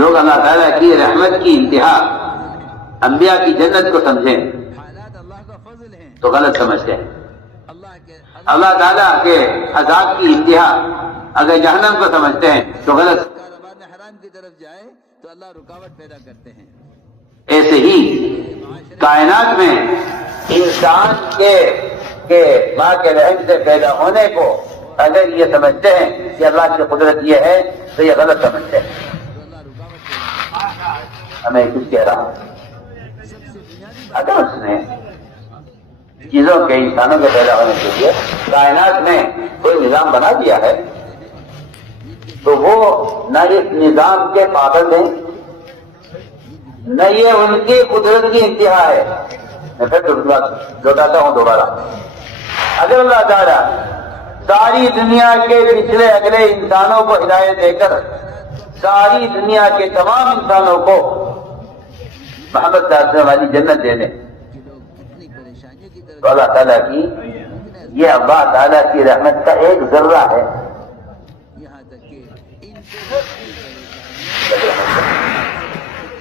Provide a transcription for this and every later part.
لوگ اللہ تعالیٰ کی رحمت کی انتہا انبیاء کی جنت کو سمجھیں تو غلط سمجھتے ہیں. اللہ تعالیٰ کے عذاب کی انتہا اگر جہنم کو سمجھتے ہیں تو غلط. حرام کی طرف جائے تو اللہ رکاوٹ پیدا کرتے ہیں. ایسے ہی کائنات میں انسان کے ماں کے رحم سے پیدا ہونے کو اگر یہ سمجھتے ہیں کہ اللہ کی قدرت یہ ہے تو یہ غلط سمجھتے ہیں. ہمیں کچھ کہہ رہا ہوں اگر اس نے چیزوں کے انسانوں کے پیدا ہونے کے لیے کائنات میں کوئی نظام بنا دیا ہے تو وہ نہ اس نظام کے پابند ہیں نہ یہ ان کی قدرت کی انتہا ہے. میں پھر لوٹاتا ہوں دوبارہ. اگر اللہ تعالیٰ ساری دنیا کے پچھلے اگلے انسانوں کو ہدایت دے کر ساری دنیا کے تمام انسانوں کو محبت دارنے والی جنت دے دیں تو اللہ تعالیٰ کی یہ اللہ تعالیٰ کی رحمت کا ایک ذرہ ہے.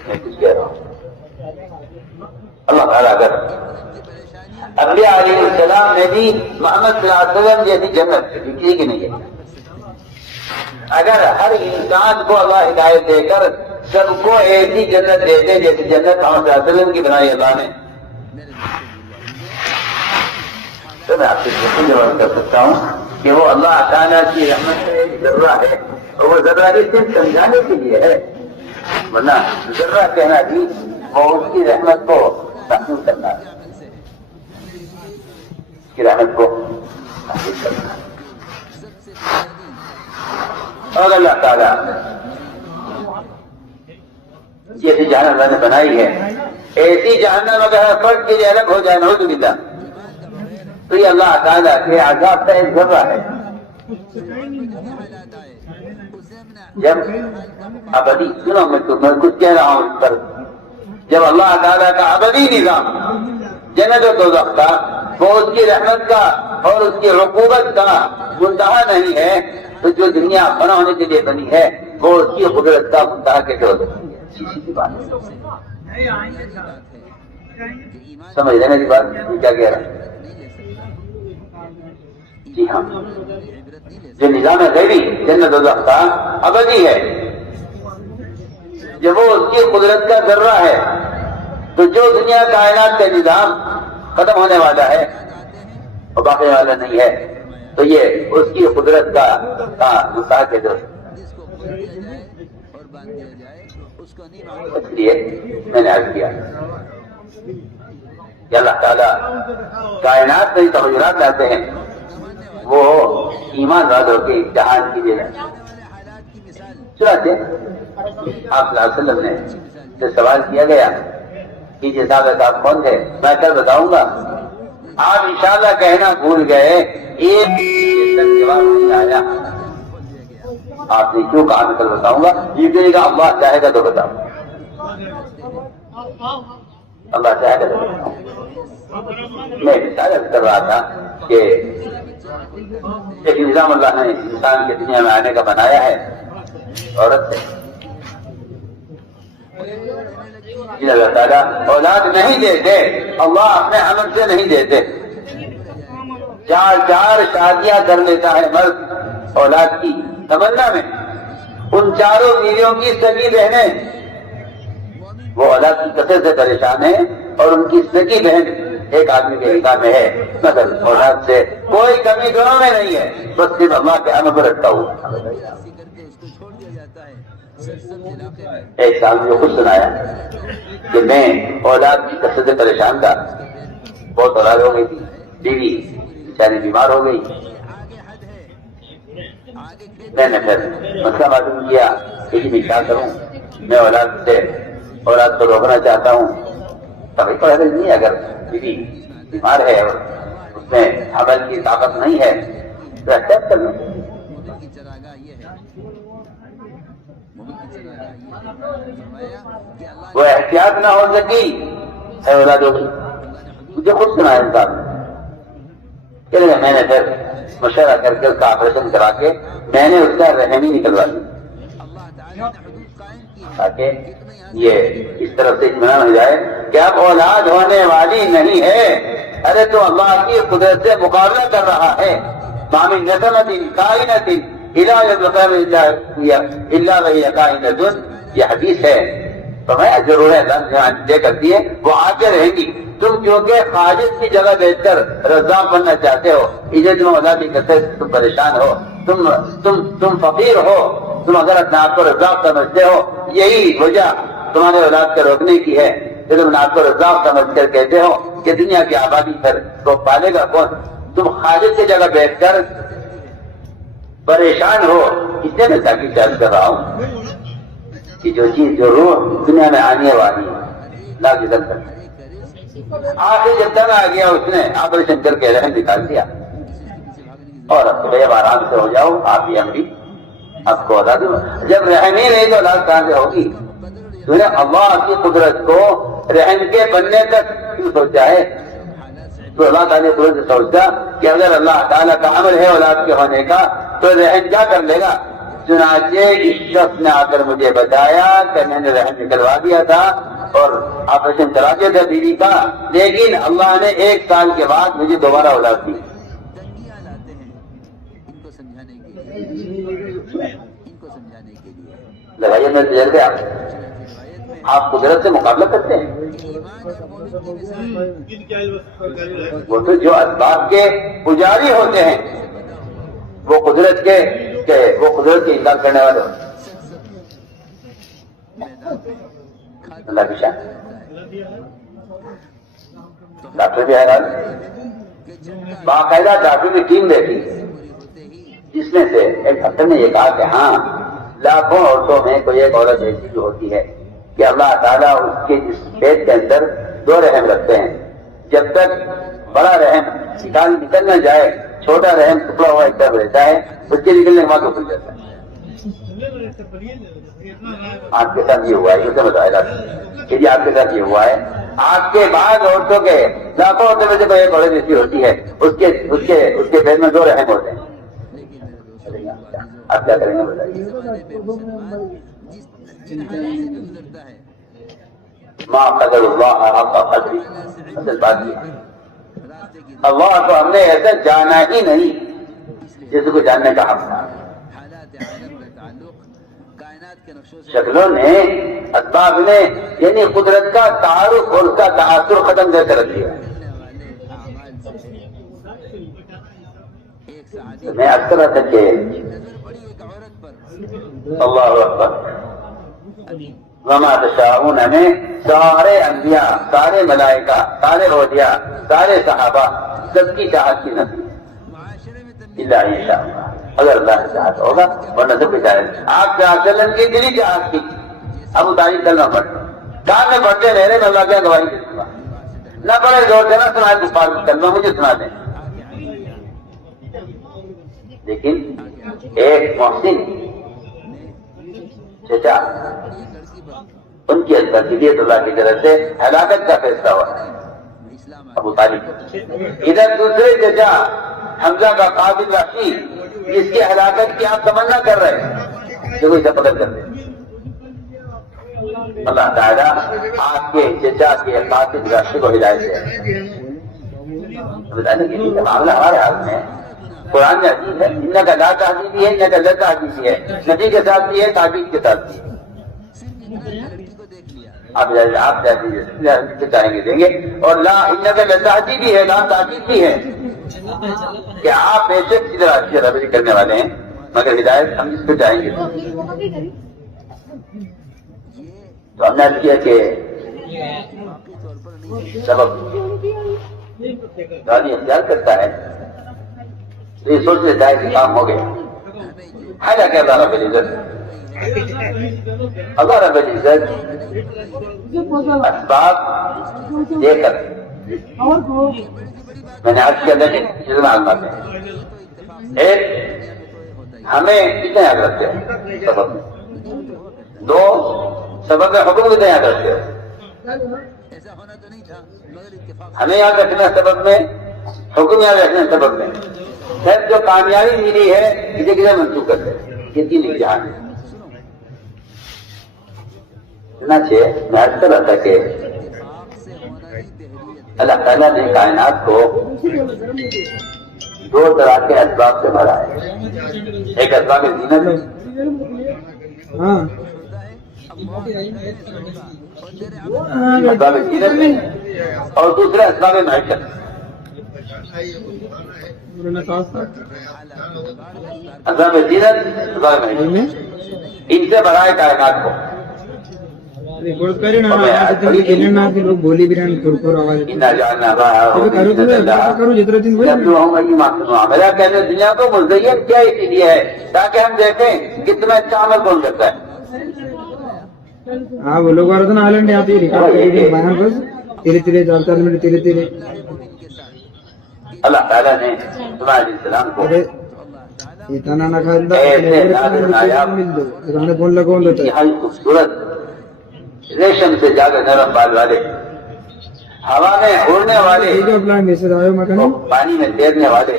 میں کچھ کہہ رہا ہوں. اللہ تعالیٰ اگر انبیاء علیہ السلام نے بھی محمد صلی اللہ علیہ وسلم جیسی جنت کسی کی نہیں ہے. اگر ہر انسان کو اللہ ہدایت دے کر سب کو ایسی جنت دے دے جیسی جنت محمد صلی اللہ علیہ وسلم کی بنائی اللہ نے تو میں آپ سے جواب کر سکتا ہوں کہ وہ اللہ تعالیٰ کی رحمت کا ایک ذرہ ہے اور وہ ذرہ بھی صرف سمجھانے کے لیے ہے. ورنہ ذرہ کہنا بھی وہ اس کی رحمت کو تحقیق کرنا ہے. اس کی رحمت کو تحقیق کرنا ہے. اور اللہ تعالیٰ جیسی جہنم اللہ نے بنائی ہے ایسی جہنم اگر ہر فرد کے لیے الگ ہو جائے نعوذ باللہ تو یہ اللہ تعالیٰ کے عذاب کا ایک ذرہ ہے. جب ابدی سنو میں کچھ کہہ رہا ہوں اس پر جب اللہ تعالیٰ کا ابدی نظام جنت و دوزخ کا وہ اس کی رحمت کا اور اس کی عقوبت کا منتہا نہیں ہے تو جو دنیا فنا ہونے کے لیے بنی ہے وہ اس کی قدرت کا منتہا کیسے ہو سکتی ہے. سی بات سمجھ رہے میری بات کیا کہہ رہا ہے. جی ہاں جو نظام غیبی جنت و دوزخ کا ابدی ہے جب وہ اس کی قدرت کا ذرہ ہے تو جو دنیا کائنات کا نظام ختم ہونے والا ہے اور باقی والا نہیں ہے تو یہ اس کی قدرت کا منتہا کے درست. اس لیے میں نے عرض کیا کہ اللہ تعالیٰ کائنات میں تغیرات لاتے ہیں وہ ایمان والوں کے امتحان کی لیے. چنانچہ آپ صلی اللہ علیہ وسلم نے سے سوال کیا گیا کہ یہ صاحب آپ کون تھے؟ میں کل بتاؤں گا. آپ انشاءاللہ کہنا بھول گئے ایک جواب نہیں آیا. آپ نے کیوں کہا میں کل بتاؤں گا؟ یہ کہے گا اللہ چاہے گا تو بتاؤں. اللہ چاہے گا تو بتاؤں. میں مثال کر رہا تھا کہ ایک نظام اللہ نے انسان کے دنیا میں آنے کا بنایا ہے عورت سے. اللہ تعالیٰ اولاد نہیں دیتے اللہ اپنے عمل سے نہیں دیتے. 4 شادیاں کر لیتا ہے مرد اولاد کی تمنا میں. ان 4 بیویوں کی سگی بہنیں وہ اولاد کی کثرت سے پریشان ہیں اور ان کی سگی بہن ایک آدمی کے نکاح میں ہے مگر اولاد سے کوئی کمی دونوں میں نہیں ہے بس صرف اللہ کے عمل پر رکھتا ہوا. ایک سال مجھے خود سنایا کہ میں اولاد کی کثرت سے پریشان تھا. بہت اولاد ہو گئی تھی. بیوی بیچاری بیمار ہو گئی. میں نے پھر مسئلہ معلوم کیا کہ میں کیا کروں. میں اولاد کو روکنا چاہتا ہوں. کبھی تو ایسا نہیں ہے اگر بیوی بیمار ہے اور اس میں حمل کی طاقت نہیں ہے تو ایکسپٹ کر لوں. وہ احتیاط نہ ہو سکی ہے اولاد ہو گئی. مجھے خود سنا انسان کہ میں نے پھر مشورہ کر کے اس کا آپریشن کرا کے میں نے اس کا رحم ہی نکلوا دی. تاکہ یہ اس طرف سے اطمینان ہو جائے کہ اب اولاد ہونے والی نہیں ہے. ارے تو اللہ کی قدرت سے مقابلہ کر رہا ہے. مامی نسمت کائنت الا وہی کائنۃ، یہ حدیث ہے. تو میں ضرور ہے دے کرتی ہے وہ آتے رہیں گی. تم کیونکہ خالق کی جگہ بیٹھ کر رزاق بننا چاہتے ہو، اسے تم اللہ کی کثرت سے تم پریشان ہو، تم فقیر ہو، تم اگر اپنے آپ کو رزاق سمجھتے ہو، یہی وجہ تمہارے اولاد کے روکنے کی ہے کہ تم آپ کو رزاق سمجھ کر کہتے ہو کہ دنیا کی آبادی پر تو پالے گا کون. تم خالق کی جگہ بیٹھ کر پریشان ہو. اس لیے میں تاکہ چارج کر رہا ہوں کہ جو چیز جو روح دنیا میں آنے والی ہے لا جدل کر آخر جب تک آ گیا اس نے آپریشن کر کے رحم نکال دیا اور اب غیب آرام سے ہو جاؤ. آپ ہی ہم بھی آپ کو بتا دوں جب رحم ہی نہیں تو اولاد کہاں سے ہوگی. تو نے اللہ کی قدرت کو رحم کے بننے تک کیوں سوچا ہے؟ تو اللہ تعالیٰ قدرت سے سوچا کہ اگر اللہ تعالیٰ کا عمل ہے اولاد کے ہونے کا تو رحم کیا کر لے گا. چنانچہ اس شخص نے آ کر مجھے بتایا کہ میں نے رحم نکلوا دیا تھا اور آپریشن کرا دیا تھا بیوی کا، لیکن اللہ نے 1 سال کے بعد مجھے دوبارہ اولاد دی. لگائیے میں تجربے آپ قدرت سے مقابلہ کرتے ہیں. وہ تو جو اسباب کے پجاری ہوتے ہیں وہ قدرت کے انکار کرنے والے ہوتے ہیں. اللہ کی شان. ڈاکٹر بھی حیران، باقاعدہ ڈاکٹر کی ٹیم بیٹھی جس میں سے ایک ڈاکٹر نے یہ کہا کہ ہاں لاکھوں عورتوں میں کوئی ایک عورت ایسی جو ہوتی ہے کہ اللہ تعالیٰ اس کے جس پیٹ کے اندر 2 رحم رکھتے ہیں. جب تک بڑا رحم نکل نہ جائے چھوٹا رحم ٹکڑا ہوا ایک طرف رہتا ہے، اس کے نکلنے کے بعد وہ کھل جاتا ہے. آپ کے ساتھ یہ ہوا ہے، یہ بتایا کہ جی آپ کے ساتھ یہ ہوا ہے. آپ کے بعد عورتوں کے لاکھوں عورتوں میں سے کوئی ایک عورت ایسی ہوتی ہے اس کے پیٹ میں 2 رحم ہوتے ہیں. آپ کیا کریں گے بتائیے. ماں قدر اللہ حق قدری، اصل بات یہ اللہ کو ہم نے ایسا جانا ہی نہیں جس کو جاننے کا حق تھا. شکلوں نے اسباب نے یعنی قدرت کا تعارف اور اس کا تاثر ختم کر کے رکھ دیا. میں اکثر رہتا کہ اللہ اکبر وما تشاءون میں سارے انبیاء، سارے ملائکہ، سارے اولیاء، سارے صحابہ سب کی چاہت کی نبی اللہ انشاء اللہ. اگر اللہ کی چاہت ہوگا ورنہ سب کی چاہت. آپ کے آسلم کی دلی چاہت کی اب تاریخ چلنا پڑتا کام میں پڑھتے رہے میں اللہ کیا گواہی دیتا ہوں. نہ پڑھے زور سے نہ سنا کفار کی کلمہ مجھے سنا دیں. لیکن ایک محسن چچا ان کی تربیت اللہ کی طرف سے ہلاکت کا فیصلہ ہوا ابو طالب. ادھر دوسرے چچا حمزہ کا قابل وحشی جس کی ہلاکت کی آپ تمنا کر رہے ہیں جو اسے پکڑ کر دیں. اللہ تعالیٰ آپ کے چچا کے قابل وحشی کو ہدایت دے. بتانے کے لیے معاملہ ہمارے ہاتھ میں قرآن میں عزیز ہے. ان کا لا تحدیدی ہے، ان کا لا تحدیدی ہے. نبی کے ساتھ بھی ہے، تعبیر کے ساتھ بھی ہے. آپ چاہیں گے دیں گے. اور لا ان کا لا تحدیدی ہے، لا تعبیر بھی ہے کہ آپ بے شک کی طرح اچھی ربری کرنے والے ہیں مگر ہدایت ہم اس کو چاہیں گے. تو ہم نے عرض کیا کہ سبب گالی اختیار کرتا ہے تو یہ سوچ لیتا ہے کہ کام ہو گیا. حالانکہ اللہ رب العزت اسباب دے کر میں نے آج کیا لیکن چیزیں آزماتے ہیں. ایک ہمیں کتنے یاد رکھتے ہو سبب میں، 2 سبب میں حکم کتنے یاد رکھتے ہو. ہمیں یاد رکھنا سبب میں، حکم یاد رکھنا سبب میں. پھر جو کامیابی ملی ہے اسے کتنے منسوخ کرتے ہیں. یہ 3 امتحان ہے. چنانچہ میں عرض کر رہا تھا کہ اللہ تعالیٰ نے کائنات کو دو طرح کے اسباب سے بھرا ہے. ایک اسباب زینت ہے اسباب زینت ہے اور دوسرا اسباب معیشت. اسباب زینت اسباب معیشت ان سے بھرا ہے کائنات کو. بولی بریانی میرا کہنے دنیا کو مزین کیا اسی لیے ہے تاکہ ہم دیکھیں کتنا اچھا عمل کون کرتا ہے. ہاں وہ لوگ نا آلینڈ یہاں پہ بیان بس تیرے تیرے چالتا ہے تیرے تیرے. اللہ تعالیٰ نے سلیمان علیہ السلام کو اتنا نہ کھاتا مل دو کھانے فون لگا نہایت خوبصورت ریشم سے زیادہ نرم بال والے ہوا میں اڑنے والے میسج آئے میں کہنا پانی میں تیرنے والے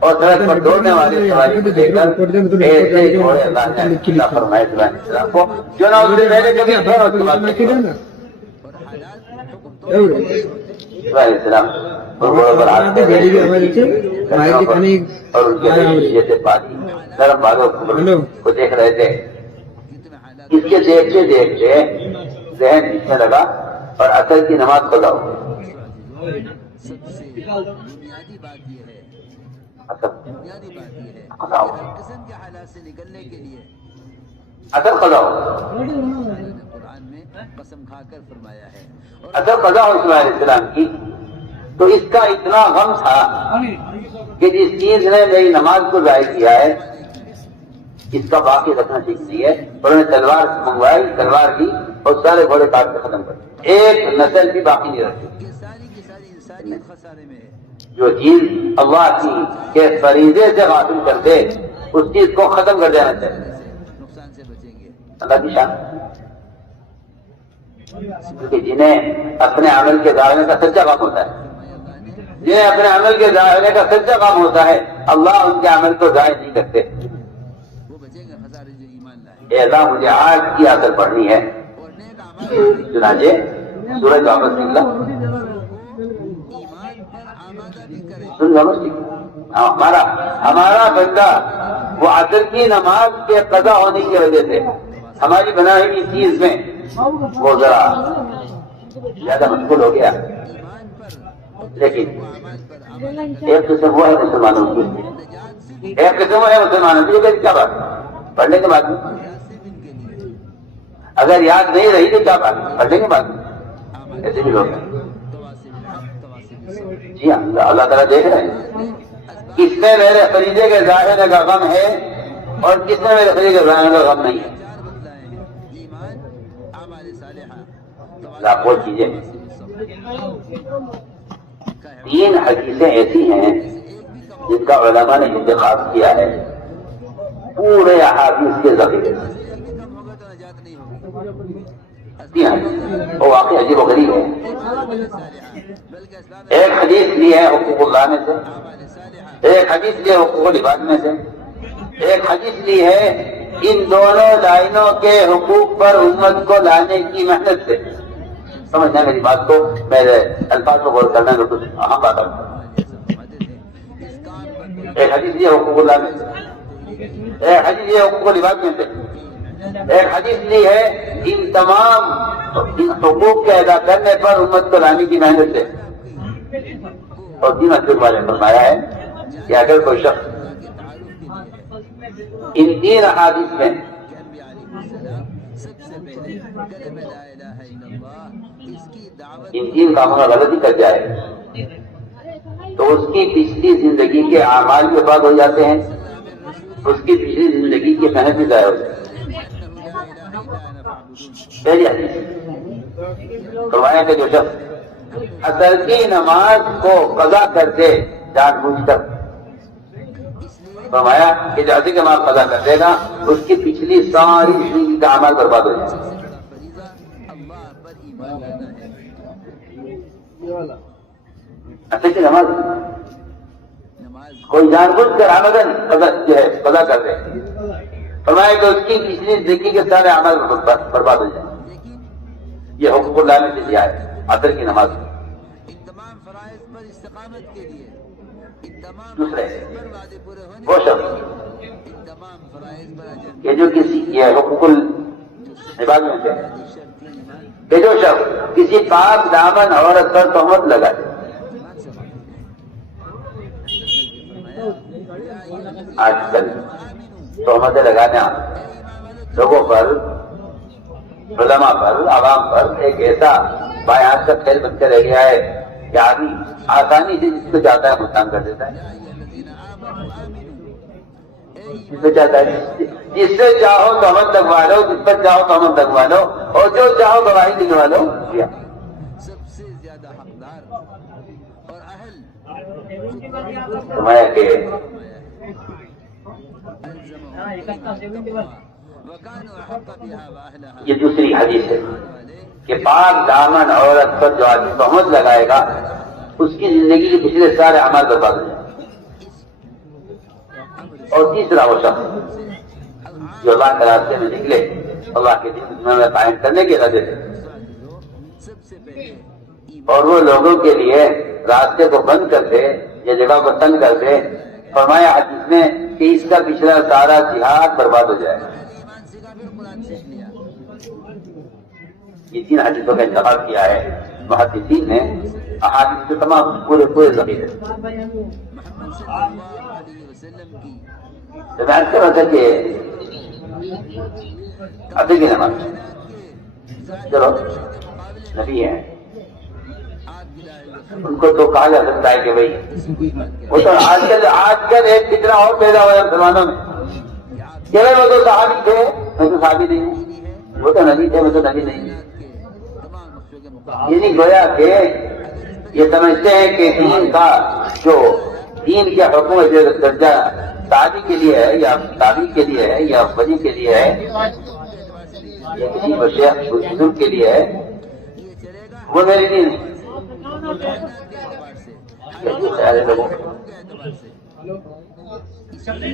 اور سڑک پر دوڑنے والے سواری کو دیکھ کر ایسے ہی گھوڑے اللہ نے عطا فرمائے سلیمان علیہ السلام کو جو نہ اس سے پہلے کبھی گھوڑوں کی بات نہیں. سلیمان علیہ السلام اور گھوڑوں پر ہاتھ دے اور ان کے جیسے پانی نرم بالوں کو دیکھ رہے تھے. اس کے دیکھتے دیکھتے ذہن نیچنے لگا اور اثر کی نماز قضا ہو گئی. بنیادی بات یہ ہے اثر قضا ہو گئی. قسم کے حالات سے نکلنے کے لیے اثر قضا ہو گئی. قرآن میں قسم کھا کر فرمایا ہے. اثر قضا ہو سلیمان علیہ السلام کی تو اس کا اتنا غم تھا کہ جس چیز نے میری نماز کو ضائع کیا ہے اس کا باقی رکھنا ٹھیک نہیں ہے. انہوں نے تلوار منگوائی تلوار کی اور سارے گھوڑے کاٹ کے ختم کر دیے. ایک نسل بھی باقی نہیں رکھی. یہ ساری کی ساری انسانیت خسارے میں ہے. جو چیز اللہ کی کے فریضے سے غافل کر دے اس چیز کو ختم کر دینا چاہیے. نقصان سے بچیں گے. اللہ کی شان کیونکہ جنہیں اپنے عمل کے ظاہرنے کا سچا کام ہوتا ہے جنہیں اپنے عمل کے ظاہرنے کا سچا کام ہوتا ہے اللہ ان کے عمل کو ضائع نہیں کرتے. وہ بچیں گے خسارے جو ایمان لائے. اے اللہ مجھے آج کی اثر پڑھنی ہے. اور نیک اعمال چنانچہ سورج واپس نکلا ایمان پر آمادہ بھی کرے. سورج واپس نکلا. ہمارا بندہ وہ عصر کی نماز کے قضا ہونے کی وجہ سے ہماری بنائی ہوئی چیز میں وہ ذرا زیادہ مشغول ہو گیا. لیکن ایک قسم وہ ہے مسلمانوں کی ایک قسم وہ ہے مسلمانوں کی کیا بات پڑھنے کے بعد اگر یاد نہیں رہی تو کیا بات پڑھنے کے بعد ایسے بھی لوگ ہیں. جی ہاں اللہ تعالیٰ دیکھ رہے ہیں کس میں میرے فریضے کے ظاہر کا غم ہے اور کس میں میرے فریضے کے ظاہر کا غم نہیں ہے. آپ وہ چیزیں 3 حدیثیں ایسی ہیں جن کا علماء نے انتخاب کیا ہے پورے احادیث کے ذخیرے سے. وہ واقعی عجیب و غریب ہے. ایک حدیث لی ہے حقوق اللہ میں سے ایک حدیث لی ہے حقوق العباد میں سے ایک حدیث لی ہے ان دونوں لائنوں کے حقوق پر امت کو لانے کی محنت سے. سمجھنا میری بات کو میرے الفاظ کو غور کرنا میں کچھ اہم بات ہے. ایک حدیث یہ حقوق اللہ میں سے ایک حدیث یہ حقوق العباد میں سے ایک حدیث لی ہے ان تمام حقوق کے ادا کرنے پر امت کو لانے کی محنت سے. اور دین حضرت والے نے فرمایا ہے کہ اگر کوئی شخص ان 3 احادیث میں ان 3 کاموں میں غلطی کر جائے تو اس کی پچھلی زندگی کے اعمال بھی برباد ہو جاتے ہیں اس کی پچھلی زندگی کی محنت بھی ضائع ہو جاتی ہے. پہلی حدیث فرمایا کہ جو شخص عصر کی نماز کو قضا کر دے جان بوجھ کر فرمایا کہ جو عصر کی نماز قضا کر دے گا اس کی پچھلی ساری زندگی کا اعمال برباد ہو جائے گا. عصر کی نماز کوئی جان بوجھ کر آمدن جو ہے قضا کر دے فرمایا کہ اس کی پچھلی زندگی کے سارے اعمال برباد ہو جائیں. یہ حقوق اللہ نے دیا ہے عصر کی نماز میں۔ ان تمام فرائض پر استقامت کے لیے، ان تمام دوسرے فرائض پر وعدے پورے ہونے وہ شخص ان تمام فرائض پر اجر کہ جو کسی یہ حقوق العباد میں سے شرطی ایمان کہ جو شخص کسی پاک دامن عورت پر تہمت لگائے، آج کل تہمتیں لگانا لوگوں پر، علماء پر، عوام پر ایک ایسا بایات کا کھیل بن کے رہ گیا ہے کہ آدمی آسانی سے جس کو چاہتا ہے نقصان کر دیتا ہے، جس سے چاہتا ہے جس سے چاہو تہمت لگوا لو، جس پر چاہو تہمت لگوا لو، اور جو چاہو گواہی دلوا لو کیا۔ سب سے زیادہ حقدار اور اہل فرمایا کہ وكانوا احق بها واهلها یہ دوسری حدیث ہے کہ پاک دامن عورت پر جو آدمی تہمت لگائے گا اس کی زندگی کے پچھلے سارے اعمال برباد ہو جائیں گے۔ اور تیسرا وہ شخص جو اللہ کے راستے میں نکلے، اللہ کے دین دنیا میں قائم کرنے کے ارادے سے، سب سے پہلے اور وہ لوگوں کے لیے راستے کو بند کر دے یا جگہ کو تنگ کر دے، فرمایا حدیث میں کہ اس کا پچھلا سارا جہاد برباد ہو جائے گا۔ ایمان سیکھا پھر قرآن سیکھ لیا۔ یہ تین حدیثوں کا انتخاب کیا ہے محدثین نے، احادیث کے تمام پورے ذخیرے۔ محمد صلی اللہ علیہ وسلم کی تو میں عرض کر رہا تھا کہ عصر کی نماز چلو نبی ہیں، ان کو تو کہا جا سکتا ہے کہ بھائی وہ تو آج کل ایک فتنہ اور پیدا ہوا ہے مسلمانوں میں کہ وہ تو صحابی تھے، میں تو صحابی نہیں ہوں، وہ تو نبی تھے، میں تو نبی نہیں ہوں۔ تمام نقشوں کے مقابلے یہ نہیں گویا کہ یہ سمجھتے ہیں کہ دین کا جو دین کے حکم درجہ تابی کے لیے ہے یا تابی کے لیے ہے یا ولی کے لیے ہے یا کسی شیخ بزرگ کے لیے ہے، وہ میرے لیے نہیں۔ کیسے خیال ہے لوگوں کا؟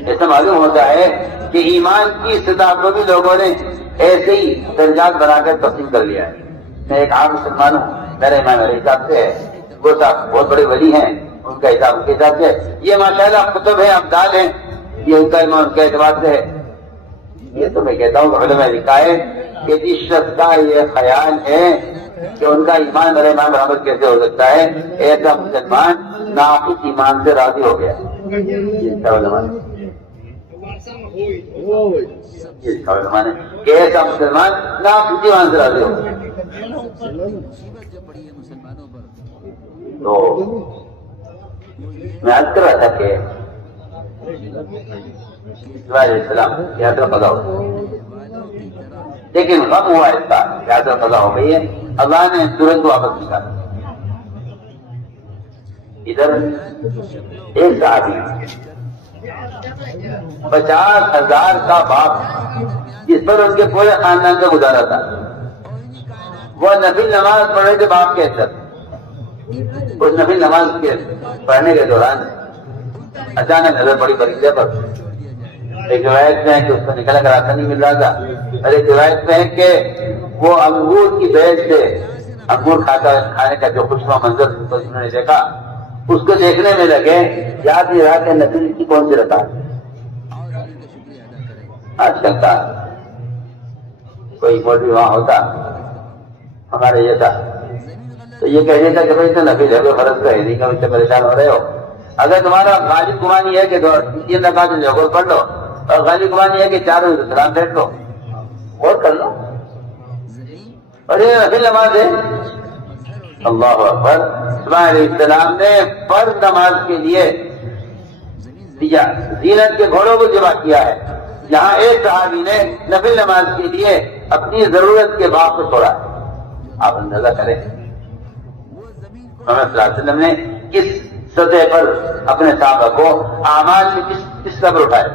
ایسا معلوم ہوتا ہے کہ ایمان کی سطح کو بھی لوگوں نے ایسے ہی درجات بنا کر تقسیم کر لیا ہے۔ میں ایک عام مسلمان ہوں، میرا ایمان میرے حساب سے ہے، وہ صاحب بہت بڑے ولی ہیں، ان کا حساب ان کے حساب سے، یہ ماشاءاللہ کتب ہیں، ابدال ہیں، یہ ان کا ایمان ان کے اعتبار سے ہے۔ یہ تو میں کہتا ہوں کہ علماء نے لکھا ہے کہ جس شخص کا یہ خیال ہے کہ ان کا ایمان میرے ایمان برابر کیسے ہو سکتا ہے، ایسا مسلمان ناقص ایمان سے راضی ہو گیا۔ کہ ایسا مسلمان ناقص ایمان سے راضی ہو گیا۔ مصیبت جو پڑی ہے مسلمانوں پر تو میں عرض کر رہا تھا کہ علیہ السلام یاترا قضا ہو، لیکن غم ہوا اس کا، یاترا قضا ہو گئی ہے، اللہ نے ترنت واپس نکالا۔ ادھر ایک صحابی 50,000 کا باپ جس پر ان کے پورے خاندان کا گزارا تھا، وہ نفل نماز پڑھ رہے تھے باپ کے اندر۔ اس نفل نماز کے پڑھنے کے دوران اچانک نظر پڑی بغیچے پر۔ ایک روایت میں ہے کہ اس کو نکلنے کا راستہ نہیں مل رہا تھا، اور ایک روایت میں ہے کہ وہ انگور کی بیل سے انگور کھانے کا جو خوشنما منظر انہوں نے دیکھا، اس کو دیکھنے میں لگے، یاد نہیں رہا کہ نفل کی کون سی رکعت۔ آج کل کا کوئی مولوی وہاں ہوتا ہمارے جیسا تو یہ کہہ دیتا کہ بھائی تو نفل ہے، کوئی فرض تو ہے نہیں، کہ پریشان ہو رہے ہو۔ اگر تمہارا غالب گمانی ہے کہ 3 رکعت ظہر پڑھ لو، اور غالب گمانی ہے کہ 4 سلام پھیر لو، اور کر لو، اور یہ نفل نماز ہے۔ اللہ اکبر۔ اسماعیل علیہ السلام نے فرض نماز کے لیے زینت کے گھوڑوں کو ذبح کیا ہے، جہاں ایک صحابی نے نفل نماز کے لیے اپنی ضرورت کے باغ کو چھوڑا۔ آپ اندازہ کریں محمد صلی اللہ علیہ وسلم نے کس سطح پر اپنے صحابہ کو اعمال میں کس سطح پر اٹھایا،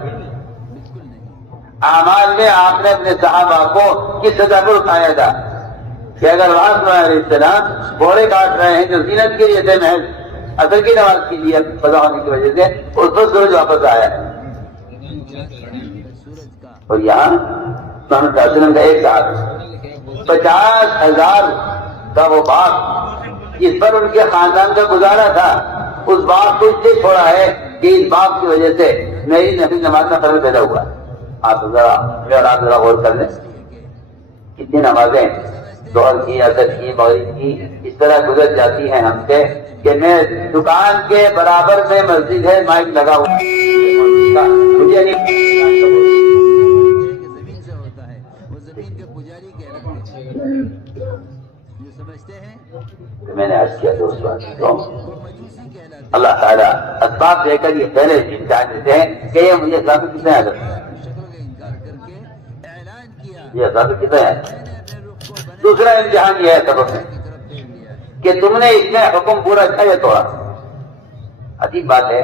اعمال میں آپ نے اپنے صحابہ کو کس سطح پر اٹھایا تھا کہ اگر وہاں صلی اللہ علیہ السلام گھوڑے کاٹ رہے ہیں جو زینت کے لیے تھے، محض عصر کی نماز کے لیے قضا ہونے کی وجہ سے اس پر سورج واپس آیا ہے، اور یہاں محمد صلی اللہ علیہ وسلم کا ایک صحابی 50,000 کا وہ باغ جس پر ان کے خاندان کا گزارا تھا، اس باغ کو اس لیے چھوڑا ہے کہ اس باغ کی وجہ سے میری نفل نماز میں خلل پیدا ہوا۔ آپ ذرا غور کر لیں، کتنی نمازیں ظہر کی، عصر کی، مغرب کی اس طرح گزر جاتی ہیں ہم سے کہ میں دکان کے برابر میں مسجد ہے، مائک لگا ہوا مجھے نہیں زمین سے ہوتا ہے، وہ زمین کے پجاری کہلاتے ہیں، جو سمجھتے ہیں میں نے عرض کیا دوستوں، وہ مجوسی کہلاتے ہیں۔ اللہ تعالیٰ اسباب دے کر یہ پہلے امتحان دیتے ہیں کہ یہ مجھے ثابت کتنے ہیں، شکل کا انکار کر کے اعلان کیا یہ ثابت کتنے ہیں۔ میں نے اپنے رخ کو بنے دوسرا امتحان یہ ہے سبب میں کی طرف پھیر لیا ہے۔ کہ تم نے اس میں حکم پورا کیا یا توڑا۔ عجیب بات ہے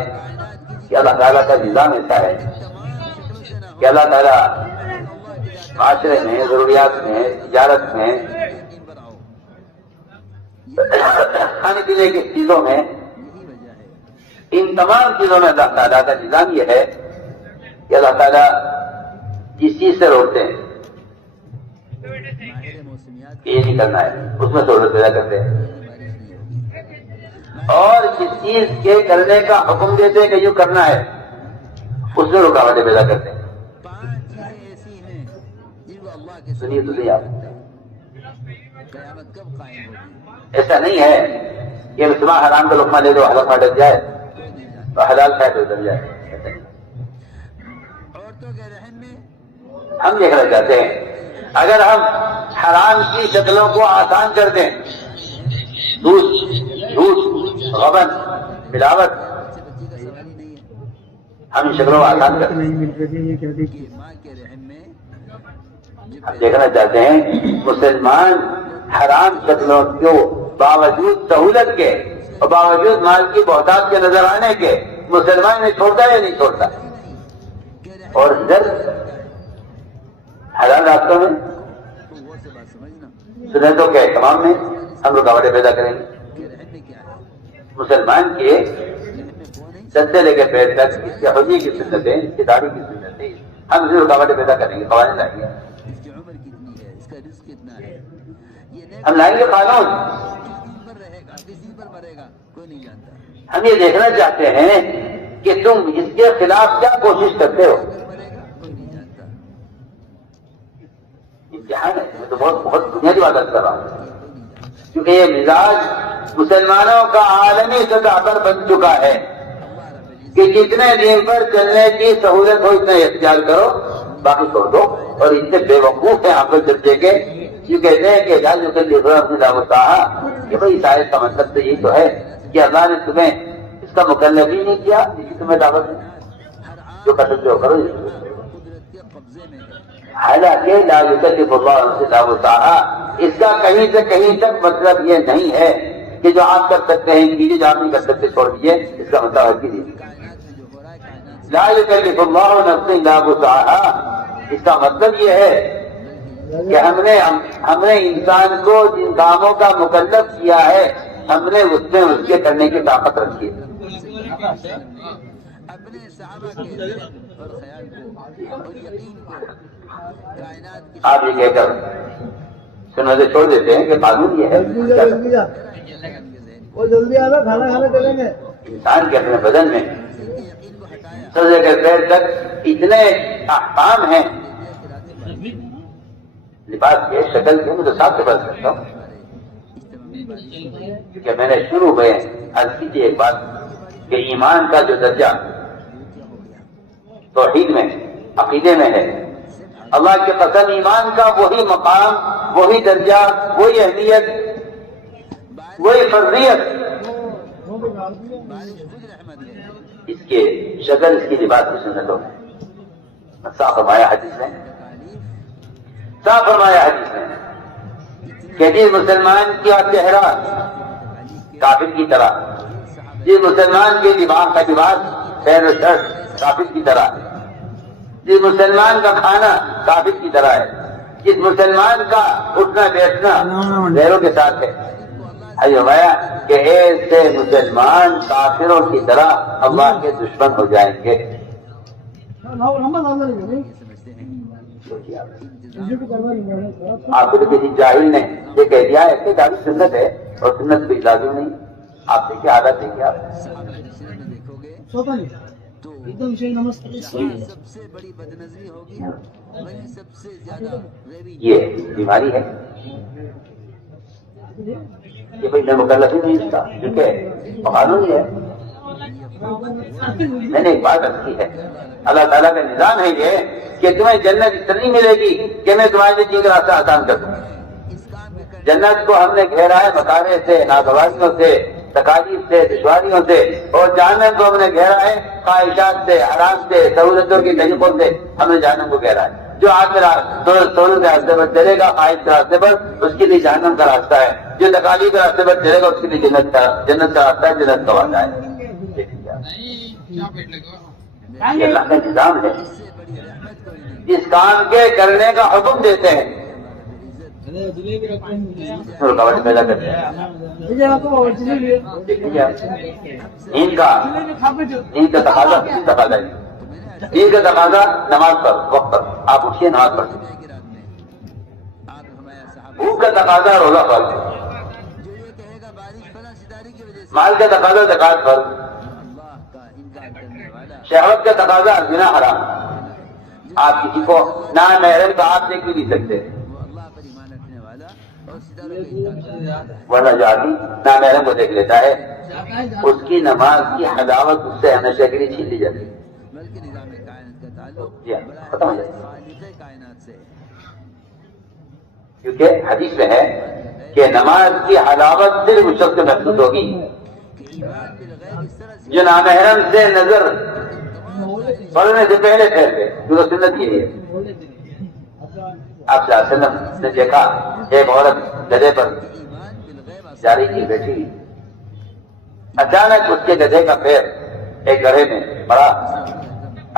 کہ اللہ تعالیٰ کا نظام ایسا ہے کہ اللہ تعالیٰ معاشرے میں، ضروریات میں، تجارت میں، کھانے پینے کی چیزوں میں، ان تمام چیزوں میں اللہ تعالیٰ کا نظام یہ ہے کہ اللہ تعالیٰ جس چیز سے روکتے ہیں کہ یہ نہیں کرنا ہے، اس میں سہولت پیدا کرتے ہیں، اور جس چیز کے کرنے کا حکم دیتے ہیں کہ یوں کرنا ہے، اس میں رکاوٹیں پیدا کرتے ہیں۔ 5 چیزیں ایسی ہیں جن کو اللہ کے سنیے تو صحیح آپ، قیامت کب قائم ہوگی؟ ایسا نہیں ہے کہ مسلمان حرام کا لقمہ لے دو حلال کھا ڈر جائے تو حلال کھائے تو ڈر جائے۔ عورتوں کے رحم میں ہم دیکھنا چاہتے ہیں اگر ہم حرام کی شکلوں کو آسان کر دیں، دودھ، غبن، ملاوٹ، سے بچی کا سوال ہی نہیں ہے ہم ان شکلوں کو آسان کر دیں۔ نہیں مل رہی یہ کیا دیکھیے کہ ماں کے رحم میں ہم دیکھنا چاہتے ہیں مسلمان حرام شکلوں کو باوجود سہولت کے اور باوجود مال کی بہتات کے نظر آنے کے مسلمان نے چھوڑتا ہے یا نہیں چھوڑتا، اور ادھر حلال راستوں میں وہ سے بات سمجھنا سنتوں کے اہتمام میں ہم رکاوٹیں پیدا کریں گے۔ کہ رحم میں کیا ہے، مسلمان کے رحم میں وہ نہیں سر سے لے کے پیر تک اس کے حجی کی سنتیں، اس کی داڑھی کی سنتیں، ہم اسے رکاوٹیں پیدا کریں گے، قوانین لائیں گے، اس کی عمر کتنی ہے، اس کا رزق کتنا ہے، یہ نیک ہم لائیں گے قانون۔ کس دن پر رہے گا، کس دن پر مرے گا، کوئی نہیں جانتا، ہم یہ دیکھنا چاہتے ہیں کہ تم اس کے خلاف کیا کوشش کرتے ہو۔ مرے گا کوئی نہیں جانتا، امتحان ہے، میں تو بہت بنیادی بات کر رہا ہوں، کیونکہ یہ مزاج مسلمانوں کا عالمی سطح پر بن چکا ہے کہ جتنے دین پر چلنے کی سہولت ہو اتنا اختیار کرو، باقی چھوڑ دو۔ اور اتنے بے وقوف ہیں عقل درجے کے جو کہتے ہیں کہ جا جو کہ کہ بھائی اس آیت کا مطلب تو یہی تو ہے کہ اللہ نے تمہیں اس کا مکلف ہی نہیں کیا، اس کی تمہیں دعوت ہے، جو کر سکتے ہو کرو۔ قدرت کے قبضے میں ہے، حالانکہ لا یکلف اللہ نفسا الا وسعها، اس کا کہیں سے کہیں تک مطلب یہ نہیں ہے کہ جو آپ کر سکتے ہیں کیجیے، جو آپ نہیں کر سکتے چھوڑ دیجیے، اس کا مطلب ہے کیجیے۔ کائنات میں جو ہو رہا ہے کائنات لا یکلف اللہ نفسا الا وسعها، اس کا مطلب یہ ہے کہ ہم نے انسان کو جن کاموں کا مکلف کیا ہے، ہم نے اس میں اس کے کرنے کی طاقت رکھی ہے۔ اپنے صحابہ کے ذہن اور خیال کو اور یقین کو کائنات کی آپ یہ کہہ کر سنتیں چھوڑ دیتے ہیں کہ قانون یہ ہے جلدی جا جلدی جا وہ جلدی آ رہا کھانا کھانے چلیں گے انسان کے اپنے بدن میں یقین کو ہٹایا، سر سے لے کر پیر تک اتنے احکام ہیں، لباس کے، شکل کے، میں تو صاف سے بات کرتا ہوں کہ میں نے شروع میں عرض کی تھی ایک بات کہ ایمان کا جو درجہ توحید میں، عقیدے میں ہے، اللہ کی قسم ایمان کا وہی مقام، وہی درجہ، وہی اہمیت، وہی فرضیت اس کے شکل، اس کی لباس کی سنتوں میں صاف فرمایا حدیث میں، صاف فرمایا حدیث میں کہ جس مسلمان کا چہرہ کافر کی طرح، جس مسلمان کے دماغ کا لباس پیر و شرٹ کافر کی طرح، جس مسلمان کا کھانا کافر کی طرح ہے، جس مسلمان کا اٹھنا بیٹھنا غیروں کے ساتھ ہے، بھایا کہ ایسے مسلمان کافروں کی طرح اللہ کے دشمن ہو جائیں گے۔ سمجھتے ہیں آپ کو کسی جاہل نے یہ کہہ دیا ہے کہ داڑھی سنت ہے اور سنت کوئی لازم نہیں. آپ دیکھیے عادت دیکھیے آپ صحابہ کی سیرت میں دیکھو گے تو سب سے بڑی بدنظری ہوگی وہی سب سے زیادہ غیبی. یہ بیماری ہے. یہ کوئی نئے مکلف ہی نہیں اس کا کیونکہ قانون ہے. میں نے ایک بات رکھی ہے اللہ تعالیٰ کا نظام ہے یہ کہ تمہیں جنت اتنی ملے گی کہ میں تمہارے لیے چیز راستہ آسان کر دوں. جنت کو ہم نے گھیرا ہے مکارے سے ناگواریوں سے تکالیف سے دشواریوں سے اور جہنم کو ہم نے گھیرا ہے خواہشات سے حرام سے سہولتوں کی طریقوں سے ہم نے جہنم کو گھیرا ہے. جو آدمی سہولت کے راستے پر چلے گا خواہش کے راستے پر اس کے لیے جہنم کا راستہ ہے. جو تکالیف کے راستے پر چلے گا اس کے لیے جنت کا راستہ ہے جنت کا وعدہ ہے. یہ اللہ کا نظام ہے. جس کام کے کرنے کا حکم دیتے ہیں رکاوٹ پیدا کرتے ہیں. نیند کا تقاضا نماز پر وقت پر آپ اٹھیے نماز پڑھیں. بھوک کا تقاضا روزہ فرض. مال کا تقاضا زکات فرض. شہوت کا تقاضا زنا حرام. آپ کسی کو نامحرم کا آپ دیکھ بھی نہیں سکتے ورنہ جو آدمی نامحرم کو دیکھ لیتا ہے اس کی نماز کی حلاوت اس سے ہمیشہ کے لیے چھین لی جاتی ہے. ختم ہو جاتی ہے. کیونکہ حدیث میں ہے کہ نماز کی حلاوت صرف اس شخص سے محسوس ہوگی جو نامحرم سے نظر پڑھنے سے پہلے ٹھہرتے. کیونکہ سنت یہ ہے. آپ صلی اللہ علیہ وسلم نے دیکھا ایک عورت گدھے پر جاری کی بیٹھی. اچانک اس کے گدھے کا پیر ایک گڑھے میں پڑا.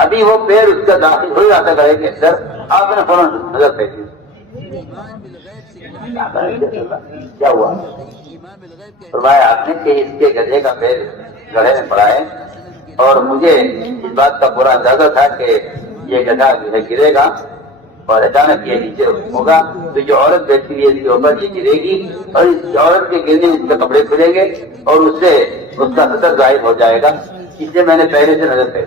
ابھی وہ پیر اس کا داخل ہو جاتا گڑھے کے اندر آپ نے فوراً نظر پھینکی. کیا ہوا؟ فرمایا آپ نے کہ اس کے گدھے کا پیر گڑھے میں پڑا ہے اور مجھے اس بات کا پورا اندازہ تھا کہ یہ گدھا جو ہے گرے گا اور اچانک یہ نیچے ہوگا تو جو عورت بیٹھی ہوئی ہے اس کے اوپر یہ گرے گی اور اس عورت کے گرنے میں اس کے کپڑے کھلیں گے اور اس سے اس کا سطر ظاہر ہو جائے گا. اس لیے میں نے پہلے سے نظر پہ